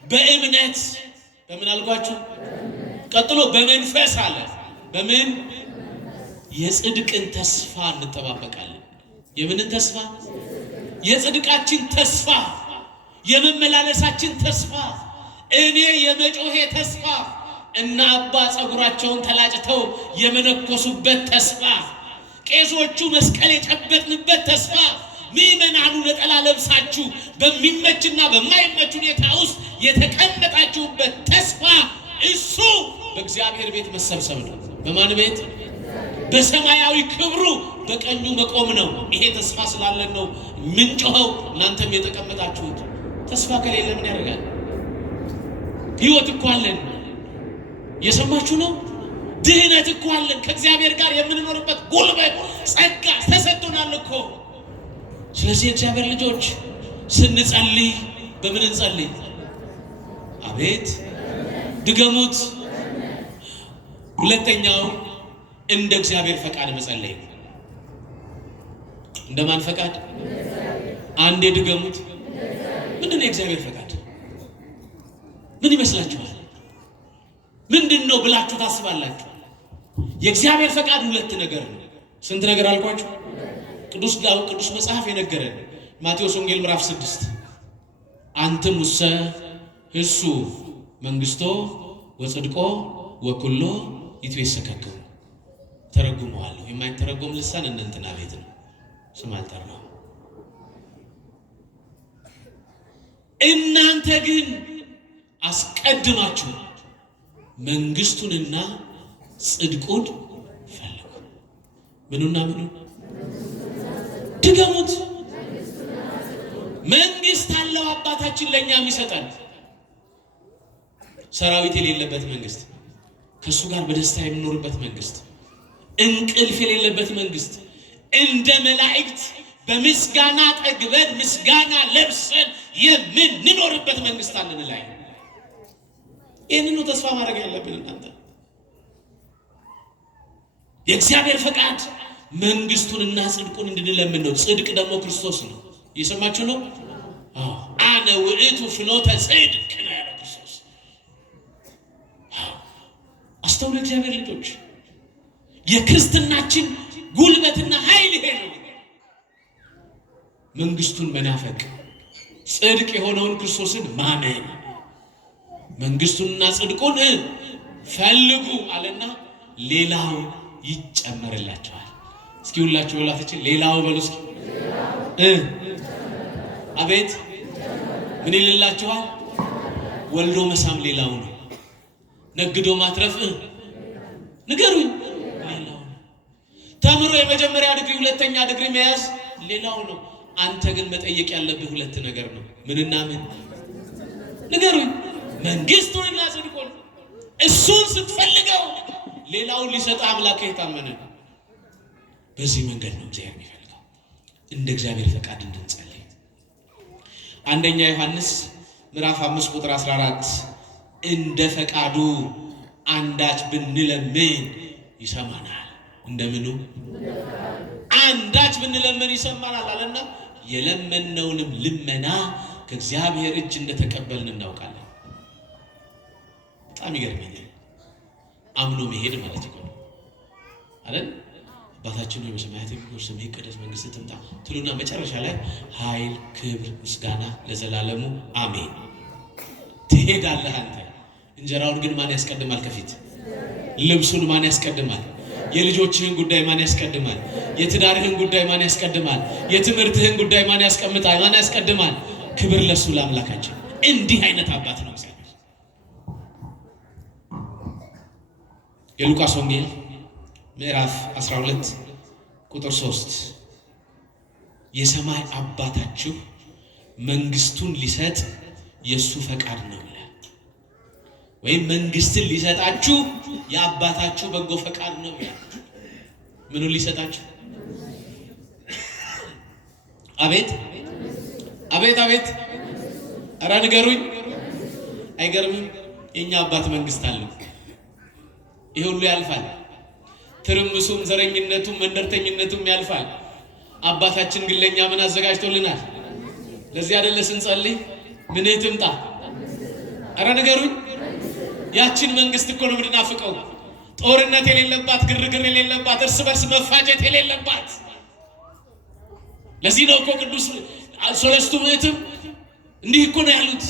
በእምነት በምን አልኳችሁ? ቀጥሎ በመንፈስ አለ። በምን? የጽድቅን ተስፋ እንጠባበቃለን። የምንን ተስፋ? የጽድቃችን ተስፋ፣ የመመላለሳችን ተስፋ፣ እኔ የመጮሄ ተስፋ፣ እና አባ ጸጉራቸውን ተላጭተው የመነኮሱበት ተስፋ፣ ቄሶቹ መስቀል የጨበጥንበት ተስፋ፣ ምእመናኑ ነጠላ ለብሳችሁ በሚመችና በማይመች ሁኔታ ውስጥ የተቀመጣችሁበት ተስፋ እሱ በእግዚአብሔር ቤት መሰብሰብ ነው። በማን ቤት? በሰማያዊ ክብሩ በቀኙ መቆም ነው። ይሄ ተስፋ ስላለን ነው ምንጮኸው። እናንተም የተቀመጣችሁት ተስፋ ከሌለ ምን ያደርጋል? ሕይወት እኮ አለን። የሰማችሁ ነው። ድህነት እኮ አለን። ከእግዚአብሔር ጋር የምንኖርበት ጉልበት ጸጋ ተሰጥቶናል እኮ። ስለዚህ እግዚአብሔር ልጆች ስንጸልይ በምን እንጸልይ? አቤት ድገሙት። ሁለተኛው እንደ እግዚአብሔር ፈቃድ መጸለይ። እንደማን ፈቃድ? አንዴ ድገሙት። ምንድነው የእግዚአብሔር ፈቃድ? ምን ይመስላችኋል? ምንድነው ብላችሁ ታስባላችሁ? የእግዚአብሔር ፈቃድ ሁለት ነገር ነው። ስንት ነገር አልኳችሁ? ቅዱስ መጽሐፍ የነገረን ማቴዎስ ወንጌል ምዕራፍ 6 አንትም ውሰ እሱ መንግስቶ ወጽድቆ ወኩሎ ይትወሰከከው። ተረጉመዋለሁ። የማይተረጎም ልሳን እንንትና ቤት ነው። ስም አልጠራው። እናንተ ግን አስቀድማችሁ መንግስቱንና ጽድቁን ፈልጉ። ምኑና ምኑ? ድገሙት። መንግስት አለው አባታችን ለኛ የሚሰጠን፣ ሰራዊት የሌለበት መንግስት፣ ከሱ ጋር በደስታ የምንኖርበት መንግስት፣ እንቅልፍ የሌለበት መንግስት፣ እንደ መላእክት በምስጋና ጠግበን ምስጋና ለብሰን የምንኖርበት መንግስት አለን ላይ። ይህንን ነው ተስፋ ማድረግ ያለብን። እናንተ የእግዚአብሔር ፈቃድ መንግስቱንና ጽድቁን እንድንለምን ነው። ጽድቅ ደግሞ ክርስቶስ ነው። እየሰማችሁ ነው? አነ ውእቱ ፍኖተ ጽድቅ ነው ያለው ክርስቶስ። አስተውሉ እግዚአብሔር ልጆች፣ የክርስትናችን ጉልበትና ኃይል ይሄ ነው። መንግስቱን መናፈቅ፣ ጽድቅ የሆነውን ክርስቶስን ማመን። መንግስቱንና ጽድቁን ፈልጉ አለና ሌላው ይጨመርላችኋል። እስኪ ሁላችሁ ወላቶችን ሌላው በሉ እስኪ። አቤት ምን ይልላችኋል? ወልዶ መሳም ሌላው ነው። ነግዶ ማትረፍ ንገሩኝ ሌላው ነው። ተምሮ የመጀመሪያ ዲግሪ ሁለተኛ ዲግሪ መያዝ ሌላው ነው። አንተ ግን መጠየቅ ያለብህ ሁለት ነገር ነው። ምንና ምን? ንገሩኝ። መንግስቱንና ጽድቁን። እሱን ስትፈልገው ሌላውን ሊሰጥ አምላክ የታመነ ነው። በዚህ መንገድ ነው እግዚአብሔር የሚፈልገው፣ እንደ እግዚአብሔር ፈቃድ እንድንጸልይ። አንደኛ ዮሐንስ ምዕራፍ 5 ቁጥር 14 እንደ ፈቃዱ አንዳች ብንለምን ይሰማናል። እንደምኑ? አንዳች ብንለምን ይሰማናል አለና የለመነውንም ልመና ከእግዚአብሔር እጅ እንደተቀበልን እናውቃለን። በጣም ይገርመኛል። አምኖ መሄድ ማለት ነው አይደል? አባታችን ሆይ በሰማያት የምትኖር ስምህ ይቀደስ፣ መንግስትህ ትምጣ ትሉና መጨረሻ ላይ ኃይል፣ ክብር፣ ምስጋና ለዘላለሙ አሜን ትሄዳለህ አንተ። እንጀራውን ግን ማን ያስቀድማል? ከፊት ልብሱን ማን ያስቀድማል? የልጆችህን ጉዳይ ማን ያስቀድማል? የትዳርህን ጉዳይ ማን ያስቀድማል? የትምህርትህን ጉዳይ ማን ያስቀምጣል? ማን ያስቀድማል? ክብር ለሱ ለአምላካችን። እንዲህ አይነት አባት ነው እግዚአብሔር። የሉቃስ ወንጌል ምዕራፍ 12 ቁጥር 3 የሰማይ አባታችሁ መንግስቱን ሊሰጥ የሱ ፈቃድ ነው ይላል። ወይም መንግስትን ሊሰጣችሁ የአባታችሁ በጎ ፈቃድ ነው ይላል። ምኑን ሊሰጣችሁ? አቤት አቤት አቤት! ኧረ ንገሩኝ። አይገርምም? የኛ አባት መንግስት አለው። ይሄ ሁሉ ያልፋል። ትርምሱም ዘረኝነቱም መንደርተኝነቱም ያልፋል። አባታችን ግን ለኛ ምን አዘጋጅቶልናል? ለዚህ አይደለ ስንጸልይ ምን ትምጣ? አረ ንገሩኝ። ያችን መንግስት እኮ ነው የምንናፍቀው። ጦርነት የሌለባት፣ ግርግር የሌለባት፣ እርስ በርስ መፋጀት የሌለባት። ለዚህ ነው እኮ ቅዱስ ሰለስቱ ምዕትም እንዲህ እኮ ነው ያሉት፣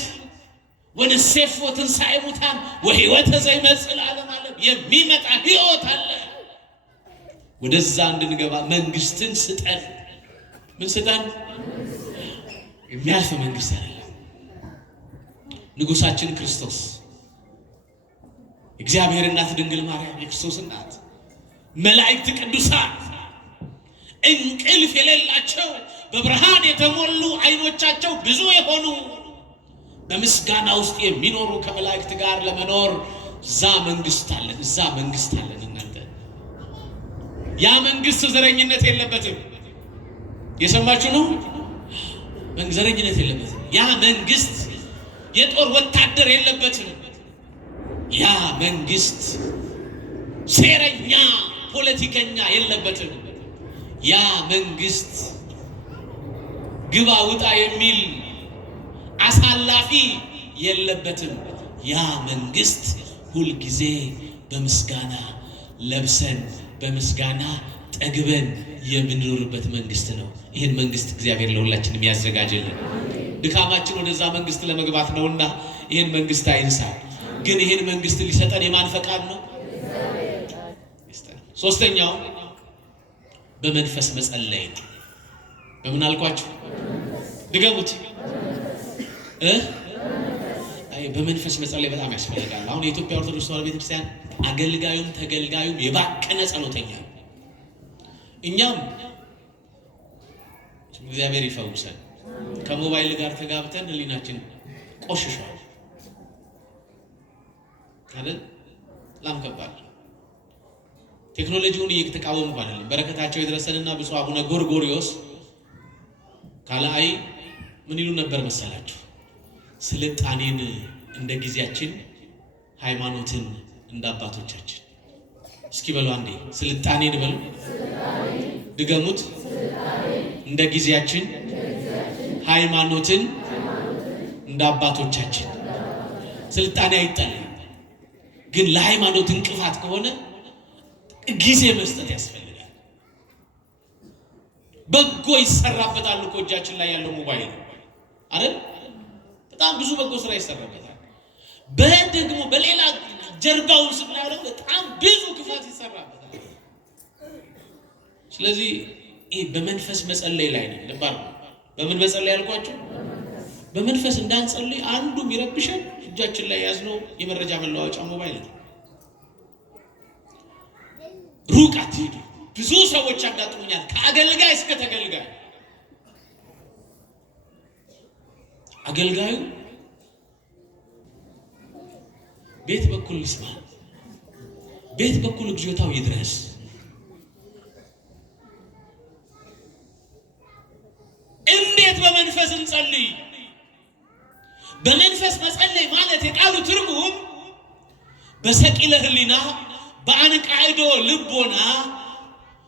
ወንሴፎ ትንሣኤ ሙታን ወሕይወተ ዘይመጽእ ለዓለመ ዓለም። የሚመጣ ሕይወት አለ። ወደዛ እንድንገባ መንግስትን ስጠን። ምን ስጠን? የሚያልፍ መንግስት አይደለም። ንጉሳችን ክርስቶስ፣ እግዚአብሔር እናት ድንግል ማርያም የክርስቶስ እናት፣ መላእክት ቅዱሳን፣ እንቅልፍ የሌላቸው በብርሃን የተሞሉ አይኖቻቸው ብዙ የሆኑ በምስጋና ውስጥ የሚኖሩ ከመላእክት ጋር ለመኖር እዛ መንግስት አለን። እዛ መንግስት አለን። እናንተ ያ መንግስት ዘረኝነት የለበትም። የሰማችሁ ነው። ዘረኝነት የለበትም። ያ መንግስት የጦር ወታደር የለበትም። ያ መንግስት ሴረኛ ፖለቲከኛ የለበትም። ያ መንግስት ግባ ውጣ የሚል አሳላፊ የለበትም። ያ መንግስት ሁልጊዜ በምስጋና ለብሰን በምስጋና ጠግበን የምንኖርበት መንግስት ነው። ይህን መንግስት እግዚአብሔር ለሁላችንም ያዘጋጀልን። ድካማችን ወደዛ መንግስት ለመግባት ነውና ይህን መንግስት አይንሳ። ግን ይህን መንግስት ሊሰጠን የማን ፈቃድ ነው? ሶስተኛው በመንፈስ መጸለይ ነው። በምን አልኳችሁ? ድገሙት። በመንፈስ መጸለይ በጣም ያስፈልጋል። አሁን የኢትዮጵያ ኦርቶዶክስ ተዋሕዶ ቤተክርስቲያን አገልጋዩም ተገልጋዩም የባከነ ጸሎተኛ ነው። እኛም እግዚአብሔር ይፈውሰን ከሞባይል ጋር ተጋብተን ህሊናችን ቆሽሿል አይደል? ላምከባል ቴክኖሎጂውን እየተቃወሙ አይደለም። በረከታቸው የደረሰንና ብፁዕ አቡነ ጎርጎርዮስ ካላይ ምን ይሉ ነበር መሰላችሁ? ስልጣኔን እንደ ጊዜያችን፣ ሃይማኖትን እንደ አባቶቻችን። እስኪ በሉ አንዴ ስልጣኔን በሉ፣ ድገሙት። እንደ ጊዜያችን፣ ሃይማኖትን እንደ አባቶቻችን። ስልጣኔ አይጠላም፣ ግን ለሃይማኖት እንቅፋት ከሆነ ጊዜ መስጠት ያስፈልጋል። በጎ ይሰራበታል እኮ እጃችን ላይ ያለው ሞባይል አይደል? በጣም ብዙ በጎ ስራ ይሰራበታል። በደግሞ በሌላ ጀርባውን ስናየው በጣም ብዙ ክፋት ይሰራበታል። ስለዚህ ይሄ በመንፈስ መጸለይ ላይ ነው። ልባር በምን መጸለይ ያልኳችሁ? በመንፈስ እንዳንጸልይ አንዱ የሚረብሸን እጃችን ላይ ያዝነው የመረጃ መለዋወጫ ሞባይል ነው። ሩቅ አትሄዱ። ብዙ ሰዎች አጋጥሙኛል፣ ከአገልጋይ እስከ ተገልጋይ። አገልጋዩ ቤት በኩል ይስማ፣ ቤት በኩል እግዚኦታው ይድረስ። እንዴት በመንፈስ እንጸልይ? በመንፈስ መጸለይ ማለት የቃሉ ትርጉም በሰቂለ ህሊና በአንቃይዶ ልቦና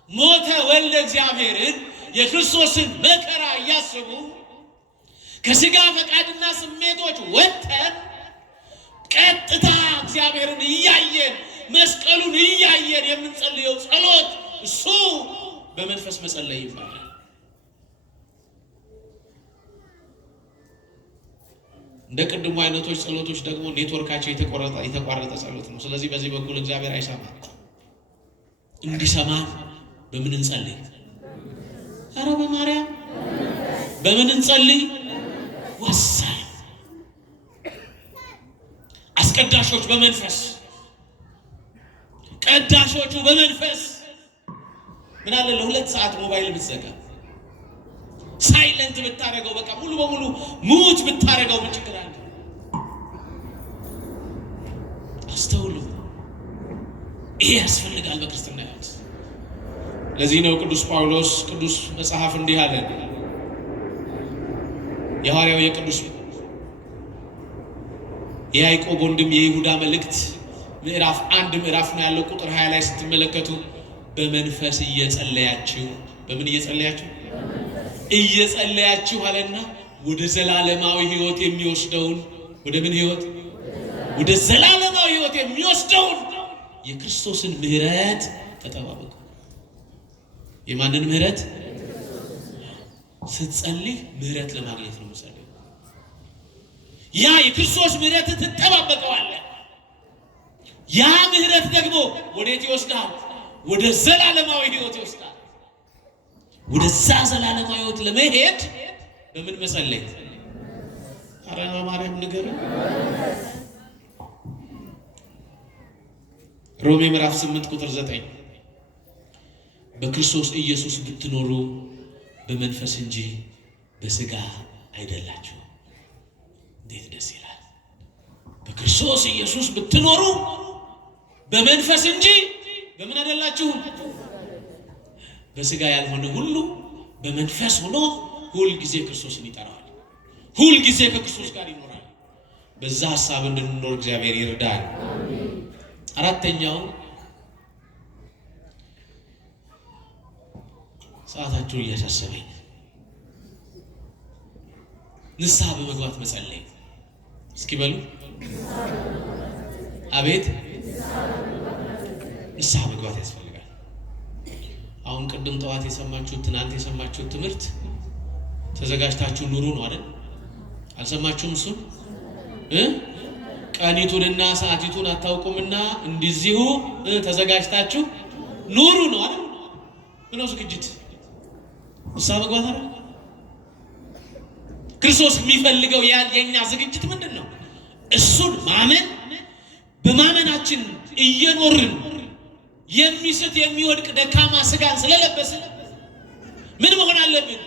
ሞተ ወልደ እግዚአብሔርን የክርስቶስን መከራ እያሰቡ ከስጋ ፈቃድና ስሜቶች ወጥተን ቀጥታ እግዚአብሔርን እያየን መስቀሉን እያየን የምንጸልየው ጸሎት እሱ በመንፈስ መጸለይ ይባላል። እንደ ቅድሙ አይነቶች ጸሎቶች ደግሞ ኔትወርካቸው የተቋረጠ ጸሎት ነው። ስለዚህ በዚህ በኩል እግዚአብሔር አይሰማም። እንዲሰማ በምን እንጸልይ? ኧረ በማርያም በምን እንጸልይ? ወሳኝ አስቀዳሾች በመንፈስ ቀዳሾቹ በመንፈስ። ምን አለ ለ2 ሰዓት ሞባይል ብትዘጋ ሳይለንት ብታረገው፣ በቃ ሙሉ በሙሉ ሙት ብታረገው ምን ችግር አለ? አስተውሉ። ይሄ ያስፈልጋል በክርስትና ሕይወት። ለዚህ ነው ቅዱስ ጳውሎስ ቅዱስ መጽሐፍ እንዲህ አለ። የሐዋርያው የቅዱስ የያዕቆብ ወንድም የይሁዳ መልእክት ምዕራፍ 1 ምዕራፍ ነው ያለው ቁጥር 20 ላይ ስትመለከቱ በመንፈስ እየጸለያችሁ በምን እየጸለያችሁ እየጸለያችሁ አለና ወደ ዘላለማዊ ሕይወት የሚወስደውን ወደ ምን ሕይወት ወደ ዘላለማዊ ሕይወት የሚወስደውን የክርስቶስን ምሕረት ተጠባበቁ። የማንን ምሕረት? ስትጸልይ ምሕረት ለማግኘት ነው የምትጸልይ። ያ የክርስቶስ ምሕረት ትጠባበቀዋለህ። ያ ምሕረት ደግሞ ወዴት ይወስዳል? ወደ ዘላለማዊ ሕይወት ይወስዳል። ወደዛ ዘላለማዊ ሕይወት ለመሄድ በምን መጸለይ? ኧረ ማርያም ንገረኝ። ሮሜ ምዕራፍ 8 ቁጥር 9 በክርስቶስ ኢየሱስ ብትኖሩ በመንፈስ እንጂ በሥጋ አይደላችሁ። እንዴት ደስ ይላል! በክርስቶስ ኢየሱስ ብትኖሩ በመንፈስ እንጂ በምን አይደላችሁ? በሥጋ ያልሆነ ሁሉ በመንፈስ ሆኖ ሁል ጊዜ ክርስቶስን ይጠራዋል። ሁል ጊዜ ከክርስቶስ ጋር ይኖራል። በዛ ሐሳብ እንድንኖር እግዚአብሔር ይርዳል። አራተኛው ሰዓታችሁን እያሳሰበኝ ንስሐ በመግባት መጸለይ። እስኪ በሉ አቤት! ንስሐ መግባት ያስፈልጋል። አሁን ቅድም ጠዋት የሰማችሁት ትናንት የሰማችሁት ትምህርት ተዘጋጅታችሁ ኑሩ ነው አይደል? አልሰማችሁም? እሱን ቀኒቱንና ሰዓቲቱን አታውቁምና እንዲዚሁ ተዘጋጅታችሁ ኑሩ ነው አይደል? ምነው ዝግጅት? ንስሐ መግባት አይደል? ክርስቶስ የሚፈልገው የኛ ዝግጅት ምንድን ነው? እሱን ማመን፣ በማመናችን እየኖርን የሚስት የሚወድቅ ደካማ ስጋን ስለለበስን ምን መሆን አለብን?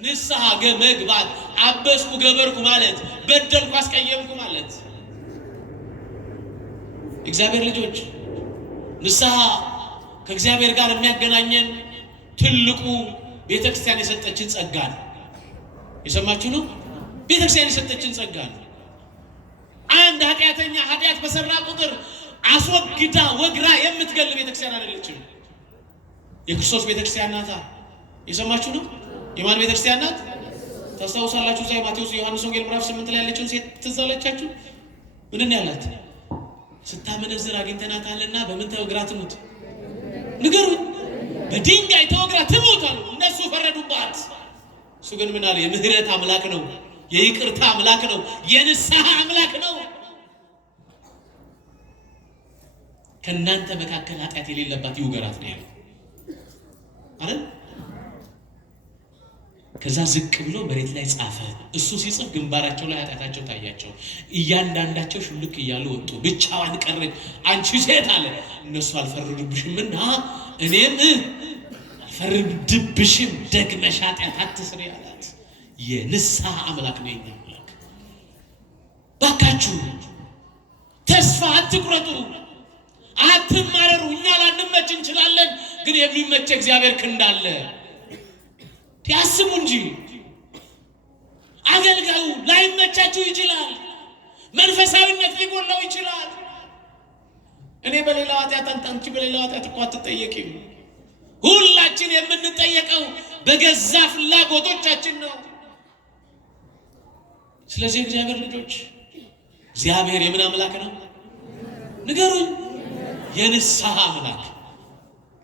ንስሐ መግባት። አበስኩ ገበርኩ ማለት በደልኩ አስቀየምኩ ማለት። እግዚአብሔር ልጆች ንስሐ ከእግዚአብሔር ጋር የሚያገናኘን ትልቁ ቤተክርስቲያን የሰጠችን ጸጋ ነው። የሰማችሁ ነው? ቤተክርስቲያን የሰጠችን ጸጋ ነው። አንድ ኃጢአተኛ ኃጢአት በሰራ ቁጥር አስወግዳ ወግራ የምትገል ቤተክርስቲያን አይደለችም። የክርስቶስ ቤተክርስቲያን ናታ። የሰማችሁ ነው? የማን ቤተክርስቲያን ናት? ታስታውሳላችሁ? እዛ ማቴዎስ ዮሐንስ ወንጌል ምዕራፍ 8 ላይ ያለችውን ሴት ትዝ አለቻችሁ? ምንን ያላት? ስታመነዝር አግኝተናታልና በምን ተወግራ ትሙት? ንገሩኝ። በድንጋይ ተወግራ ትሙት አሉ። እነሱ ፈረዱባት። እሱ ግን ምን አለ? የምህረት አምላክ ነው፣ የይቅርታ አምላክ ነው፣ የንስሐ አምላክ ነው። ከእናንተ መካከል ኃጢአት የሌለባት ይውገራት ነው ያለው አይደል? ከዛ ዝቅ ብሎ መሬት ላይ ጻፈ። እሱ ሲጽፍ ግንባራቸው ላይ ኃጢአታቸው ታያቸው። እያንዳንዳቸው ሹልክ እያሉ ወጡ። ብቻዋን ቀረች። አንቺ ሴት አለ፣ እነሱ አልፈረዱብሽምና እኔም አልፈረድብሽም፣ ደግመሽ ኃጢአት አትስሪ አላት። የንስሐ አምላክ ነው የኛ አምላክ። ባካችሁ ተስፋ አትቁረጡ፣ አትማረሩ። እኛ ላንመች እንችላለን፣ ግን የሚመች እግዚአብሔር ክንድ አለ። ያስቡ እንጂ አገልጋዩ ላይመቻችሁ ይችላል። መንፈሳዊነት ሊጎላው ይችላል። እኔ በሌላው ኃጢአት አንቺ በሌላው ኃጢአት እኮ አትጠየቂም። ሁላችን የምንጠየቀው በገዛ ፍላጎቶቻችን ነው። ስለዚህ እግዚአብሔር ልጆች እግዚአብሔር የምን አምላክ ነው? ንገሩኝ። የንስሐ አምላክ፣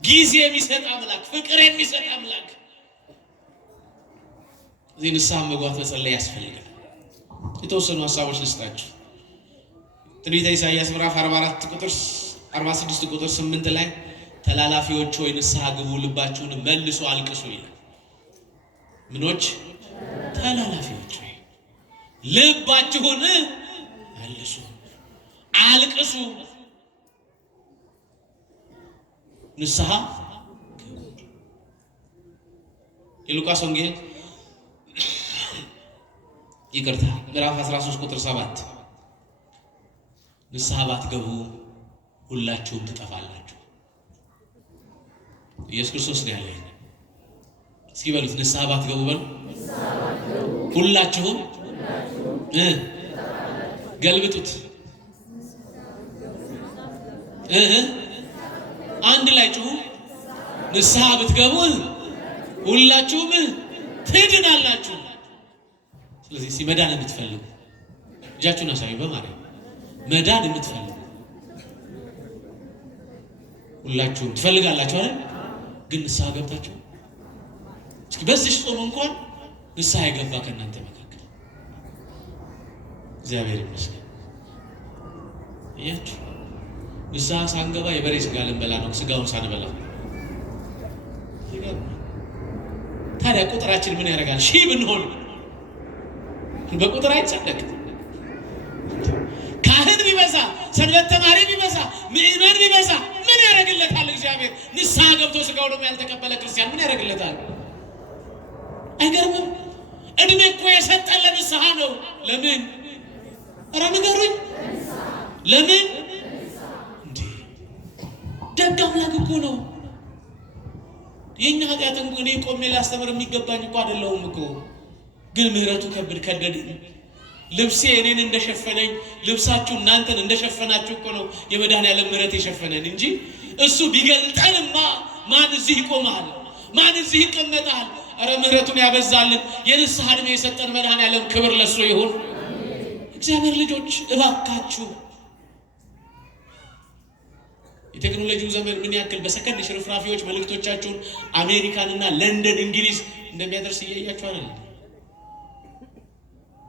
ጊዜ የሚሰጥ አምላክ፣ ፍቅር የሚሰጥ አምላክ። እዚህ ንስሐ መግባት መጸለይ ያስፈልጋል። የተወሰኑ ሐሳቦች ልስጣችሁ። ትንቢተ ኢሳይያስ ምዕራፍ 44 ቁጥር 46 ቁጥር 8 ላይ ተላላፊዎች ሆይ ንስሐ ግቡ፣ ልባችሁን መልሱ፣ አልቅሱ ይላል። ምኖች? ተላላፊዎች ሆይ ልባችሁን መልሱ፣ አልቅሱ፣ ንስሐ ግቡ። የሉቃስ ወንጌል ይቅርታ ምዕራፍ 13 ቁጥር 7 ንስሐ ባትገቡ ሁላችሁም ትጠፋላችሁ። ኢየሱስ ክርስቶስ ነው ያለው። እስኪ በሉት ንስሐ ባትገቡ በሉ። ሁላችሁም ገልብጡት። አንድ ላይ ጩሁ። ንስሐ ብትገቡ ሁላችሁም ትድናላችሁ። ስለዚህ ሲመዳን የምትፈልጉ እጃችሁን አሳዩ። በማርያም መዳን የምትፈልጉ ሁላችሁም ትፈልጋላችሁ አይደል? ግን ንስሐ ገብታችሁ እስኪ በዚህ ጾም እንኳን ንስሐ የገባ ከእናንተ መካከል እግዚአብሔር ይመስገን። እያችሁ ንስሐ ሳንገባ የበሬ ስጋ ልንበላ ነው፣ ስጋውን ሳንበላ። ታዲያ ቁጥራችን ምን ያደርጋል? ሺህ ብንሆን በቁጥር አይጸደቅ። ካህን ቢበዛ፣ ሰንበት ተማሪ ቢበዛ፣ ምዕመን ቢበዛ ምን ያደርግለታል? እግዚአብሔር ንስሐ ገብቶ ስጋው ደግሞ ያልተቀበለ ክርስቲያን ምን ያደርግለታል? አይገርምም? እድሜ እኮ የሰጠን ለንስሐ ነው። ለምን? ኧረ ንገሩኝ። ለምን? እንዴ ደግ አምላክ እኮ ነው። የኛ ኃጢአት እኔ ቆሜ ላስተምር የሚገባኝ እኮ አይደለሁም እኮ፣ ግን ምህረቱ ከበደኝ። ልብሴ እኔን እንደሸፈነኝ ልብሳችሁ እናንተን እንደሸፈናችሁ እኮ ነው የመድኃኔዓለም ምህረት የሸፈነን እንጂ እሱ ቢገልጠንማ ማን እዚህ ይቆማል? ማን እዚህ ይቀመጣል? ኧረ ምህረቱን ያበዛልን የንስሐ ዕድሜ የሰጠን መድኃኔዓለም ክብር ለሱ ይሁን። እግዚአብሔር ልጆች እባካችሁ የቴክኖሎጂው ዘመን ምን ያክል በሰከንድ ሽርፍራፊዎች መልእክቶቻችሁን አሜሪካንና ለንደን እንግሊዝ እንደሚያደርስ እያያችሁ አይደል?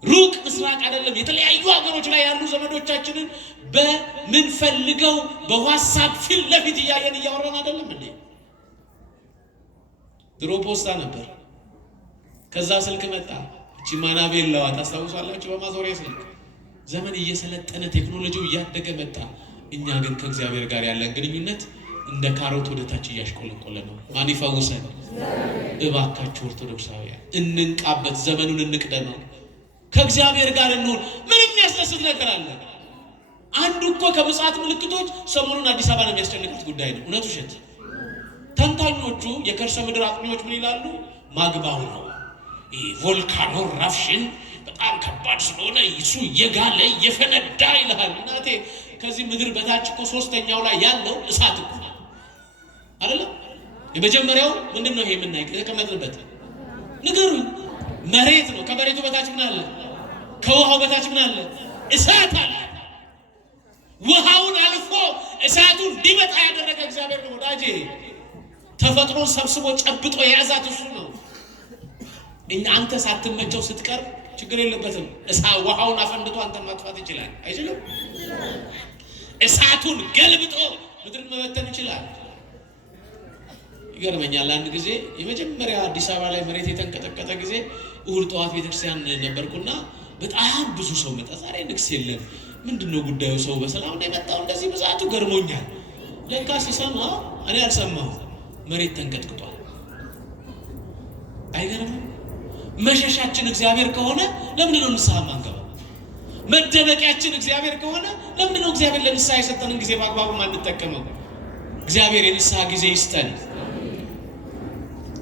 ሩቅ ምስራቅ አይደለም፣ የተለያዩ ሀገሮች ላይ ያሉ ዘመዶቻችንን በምንፈልገው በዋትስአፕ ፊት ለፊት እያየን እያወራን አይደለም እንዴ? ድሮ ፖስታ ነበር፣ ከዛ ስልክ መጣ። እቺ ማናቤላዋ ታስታውሳላችሁ? በማዞሪያ ስልክ። ዘመን እየሰለጠነ ቴክኖሎጂው እያደገ መጣ። እኛ ግን ከእግዚአብሔር ጋር ያለን ግንኙነት እንደ ካሮት ወደታች እያሽቆለቆለ ነው። ማን ይፈውሰን? እባካችሁ ኦርቶዶክሳውያን እንንቃበት፣ ዘመኑን እንቅደመው፣ ከእግዚአብሔር ጋር እንሁን። ምንም የሚያስደስት ነገር አለ? አንዱ እኮ ከምጽአት ምልክቶች ሰሞኑን አዲስ አበባ ነው የሚያስጨንቃት ጉዳይ ነው። እውነቱ ውሸት? ተንታኞቹ የከርሰ ምድር አጥኚዎች ምን ይላሉ? ማግባው ነው ይሄ ቮልካኖ ራፍሽን በጣም ከባድ ስለሆነ እሱ የጋለ የፈነዳ ይላል። እናቴ ከዚህ ምድር በታች እኮ ሶስተኛው ላይ ያለው እሳት እኮ አይደለም? የመጀመሪያው ምንድነው? ይሄ የምናይ የተቀመጥንበት ንገሩኝ። መሬት ነው። ከመሬቱ በታች ምን አለ? ከውሃው በታች ምን አለ? እሳት አለ። ውሃውን አልፎ እሳቱን እንዲመጣ ያደረገ እግዚአብሔር ነው ወዳጄ። ተፈጥሮን ሰብስቦ ጨብጦ የያዛት እሱ ነው። አንተ ሳትመቸው ስትቀር ችግር የለበትም። ውሃውን አፈንድቶ አንተ ማጥፋት ይችላል አይችልም? እሳቱን ገልብጦ ምድርን መበተን ይችላል። ይገርመኛል። አንድ ጊዜ የመጀመሪያ አዲስ አበባ ላይ መሬት የተንቀጠቀጠ ጊዜ እሁድ ጠዋት ቤተክርስቲያን ነበርኩና በጣም ብዙ ሰው መጣ። ዛሬ ንግስ የለም። ምንድነው ጉዳዩ? ሰው በሰላም ነው የመጣው? እንደዚህ ብዛቱ ገርሞኛል። ለካ ሲሰማ እኔ አልሰማሁም። መሬት ተንቀጥቅጧል። አይገርምም? መሸሻችን እግዚአብሔር ከሆነ ለምን ነው ንስሐ ማንገባ? መደበቂያችን እግዚአብሔር ከሆነ ለምን ነው እግዚአብሔር ለንስሐ የሰጠንን ጊዜ በአግባቡ ማንጠቀመው? እግዚአብሔር የንስሐ ጊዜ ይስጠን።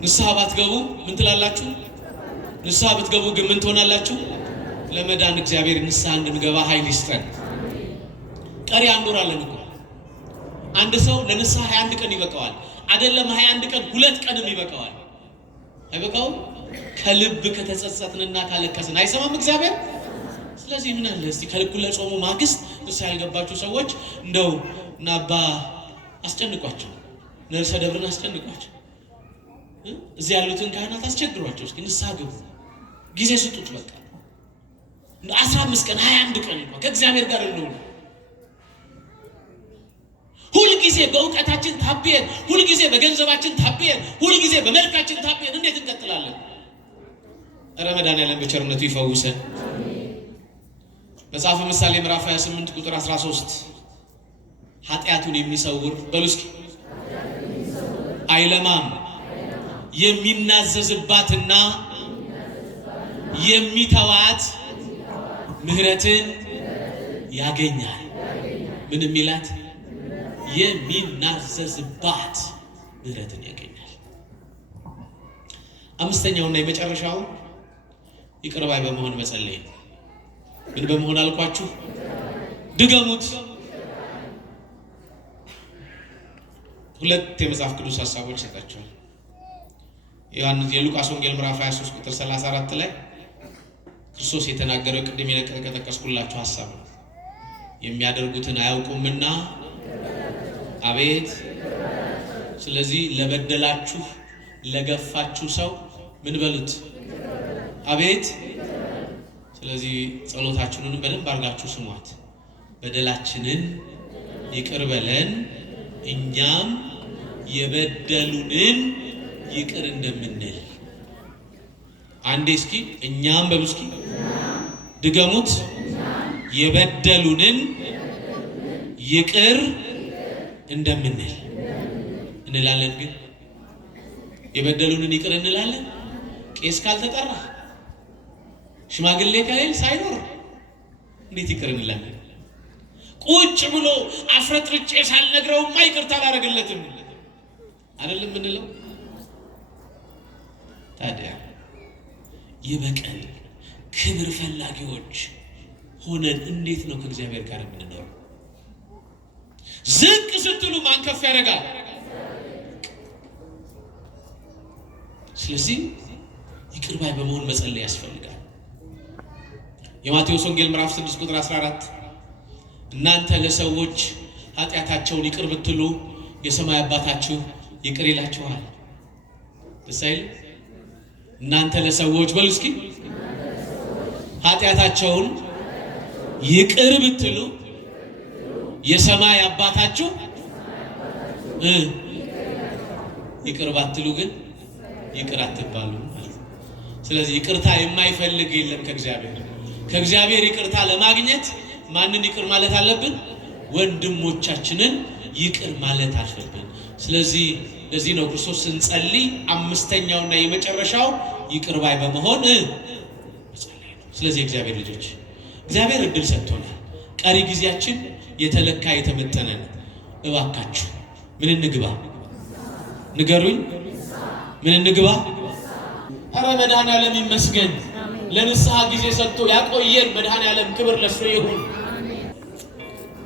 ንስሐ ባትገቡ ምን ትላላችሁ? ንስሐ ብትገቡ ግን ምን ትሆናላችሁ? ለመዳን እግዚአብሔር ንስሐ እንድንገባ ኃይል ይስጠን። ቀሪ አንድ ወር አለን እኮ። አንድ ሰው ለንስሐ 21 ቀን ይበቃዋል። አይደለም 21 ቀን 2 ቀንም ይበቃዋል። አይበቃውም? ከልብ ከተጸጸትንና ካለቀስን አይሰማም እግዚአብሔር። ስለዚህ ምን አለ እስቲ ከልኩ ለጾሙ ማግስት ንስሐ ያልገባችሁ ሰዎች እንደው እና አባ አስጨንቋቸው፣ ነርሰ ደብርን አስጨንቋቸው፣ እዚህ ያሉትን ካህናት አስቸግሯቸው። እስኪ ንስሐ ግቡ፣ ጊዜ ስጡት። በቃ 15 ቀን 21 ቀን ከእግዚአብሔር ጋር እንሆን። ሁል ጊዜ በእውቀታችን ታበየን፣ ሁል ጊዜ በገንዘባችን ታበየን፣ ሁል ጊዜ በመልካችን ታበየን እንዴት እንቀጥላለን? ረመዳን ያለን በቸርነቱ ይፈውሰን። መጽሐፈ ምሳሌ ምዕራፍ 28 ቁጥር 13 ኃጢአቱን የሚሰውር በሉ እስኪ አይለማም፣ የሚናዘዝባትና የሚተዋት ምህረትን ያገኛል። ምን የሚላት? የሚናዘዝባት ምህረትን ያገኛል። አምስተኛውና የመጨረሻው ይቅር ባይ በመሆን መጸለይ። ምን በመሆን አልኳችሁ? ድገሙት። ሁለት የመጽሐፍ ቅዱስ ሐሳቦች ሰጣችኋል። የሉቃስ ወንጌል ምዕራፍ 23 ቁጥር 34 ላይ ክርስቶስ የተናገረው ቅድም የጠቀስኩላችሁ ሐሳብ ነው። የሚያደርጉትን አያውቁምና አቤት። ስለዚህ ለበደላችሁ ለገፋችሁ ሰው ምን በሉት? አቤት። ስለዚህ ጸሎታችንን በደንብ አድርጋችሁ ስሟት። በደላችንን ይቅር በለን እኛም የበደሉንን ይቅር እንደምንል። አንዴ እስኪ እኛም በሉ እስኪ ድገሙት። የበደሉንን ይቅር እንደምንል እንላለን። ግን የበደሉንን ይቅር እንላለን ቄስ ካልተጠራ ሽማግሌ ከሌል ሳይኖር እንዴት ይቅር እንላለን? ቁጭ ብሎ አፍረጥርጬ ሳልነግረውማ ይቅርታ አላደርግለትም አይደለም ምንለው? ታዲያ የበቀል ክብር ፈላጊዎች ሆነን እንዴት ነው ከእግዚአብሔር ጋር የምንኖረው? ዝቅ ስትሉ ማን ከፍ ያደርጋል? ስለዚህ ይቅር ባይ በመሆን መጸለይ ያስፈልጋል። የማቴዎስ ወንጌል ምዕራፍ 6 ቁጥር 14 እናንተ ለሰዎች ኃጢአታቸውን ይቅር ብትሉ የሰማይ አባታችሁ ይቅር ይላችኋል። ደስ አይልም? እናንተ ለሰዎች በሉ እስኪ ኃጢአታቸውን ይቅር ብትሉ የሰማይ አባታችሁ ይቅር ባትሉ ግን ይቅር አትባሉ ማለት ነው። ስለዚህ ይቅርታ የማይፈልግ የለም ከእግዚአብሔር። ከእግዚአብሔር ይቅርታ ለማግኘት ማንን ይቅር ማለት አለብን? ወንድሞቻችንን ይቅር ማለት አለብን። ስለዚህ ለዚህ ነው ክርስቶስ ስንጸልይ አምስተኛውና የመጨረሻው ይቅር ባይ በመሆን መጸለይ ነው። ስለዚህ እግዚአብሔር ልጆች እግዚአብሔር እድል ሰጥቶናል። ቀሪ ጊዜያችን የተለካ የተመጠነ ነው። እባካችሁ ምን እንግባ? ንገሩኝ። ምን እንግባ? ኧረ መድኃኔዓለም ይመስገን ለንስሐ ጊዜ ሰጥቶ ያቆየን መድኃኔዓለም ክብር ለሱ ይሁን።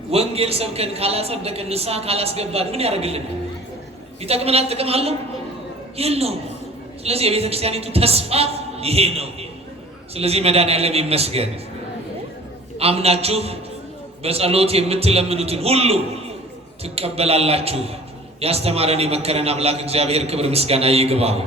ወንጌል ሰብከን ካላጸደቀን ንስሐ ካላስገባን ምን ያደርግልናል? ይጠቅመናል? ጥቅም አለው? የለውም። ስለዚህ የቤተ ክርስቲያኒቱ ተስፋ ይሄ ነው። ስለዚህ መድኃኔዓለም ይመስገን። አምናችሁ በጸሎት የምትለምኑትን ሁሉ ትቀበላላችሁ። ያስተማረን የመከረን አምላክ እግዚአብሔር ክብር ምስጋና ይግባው።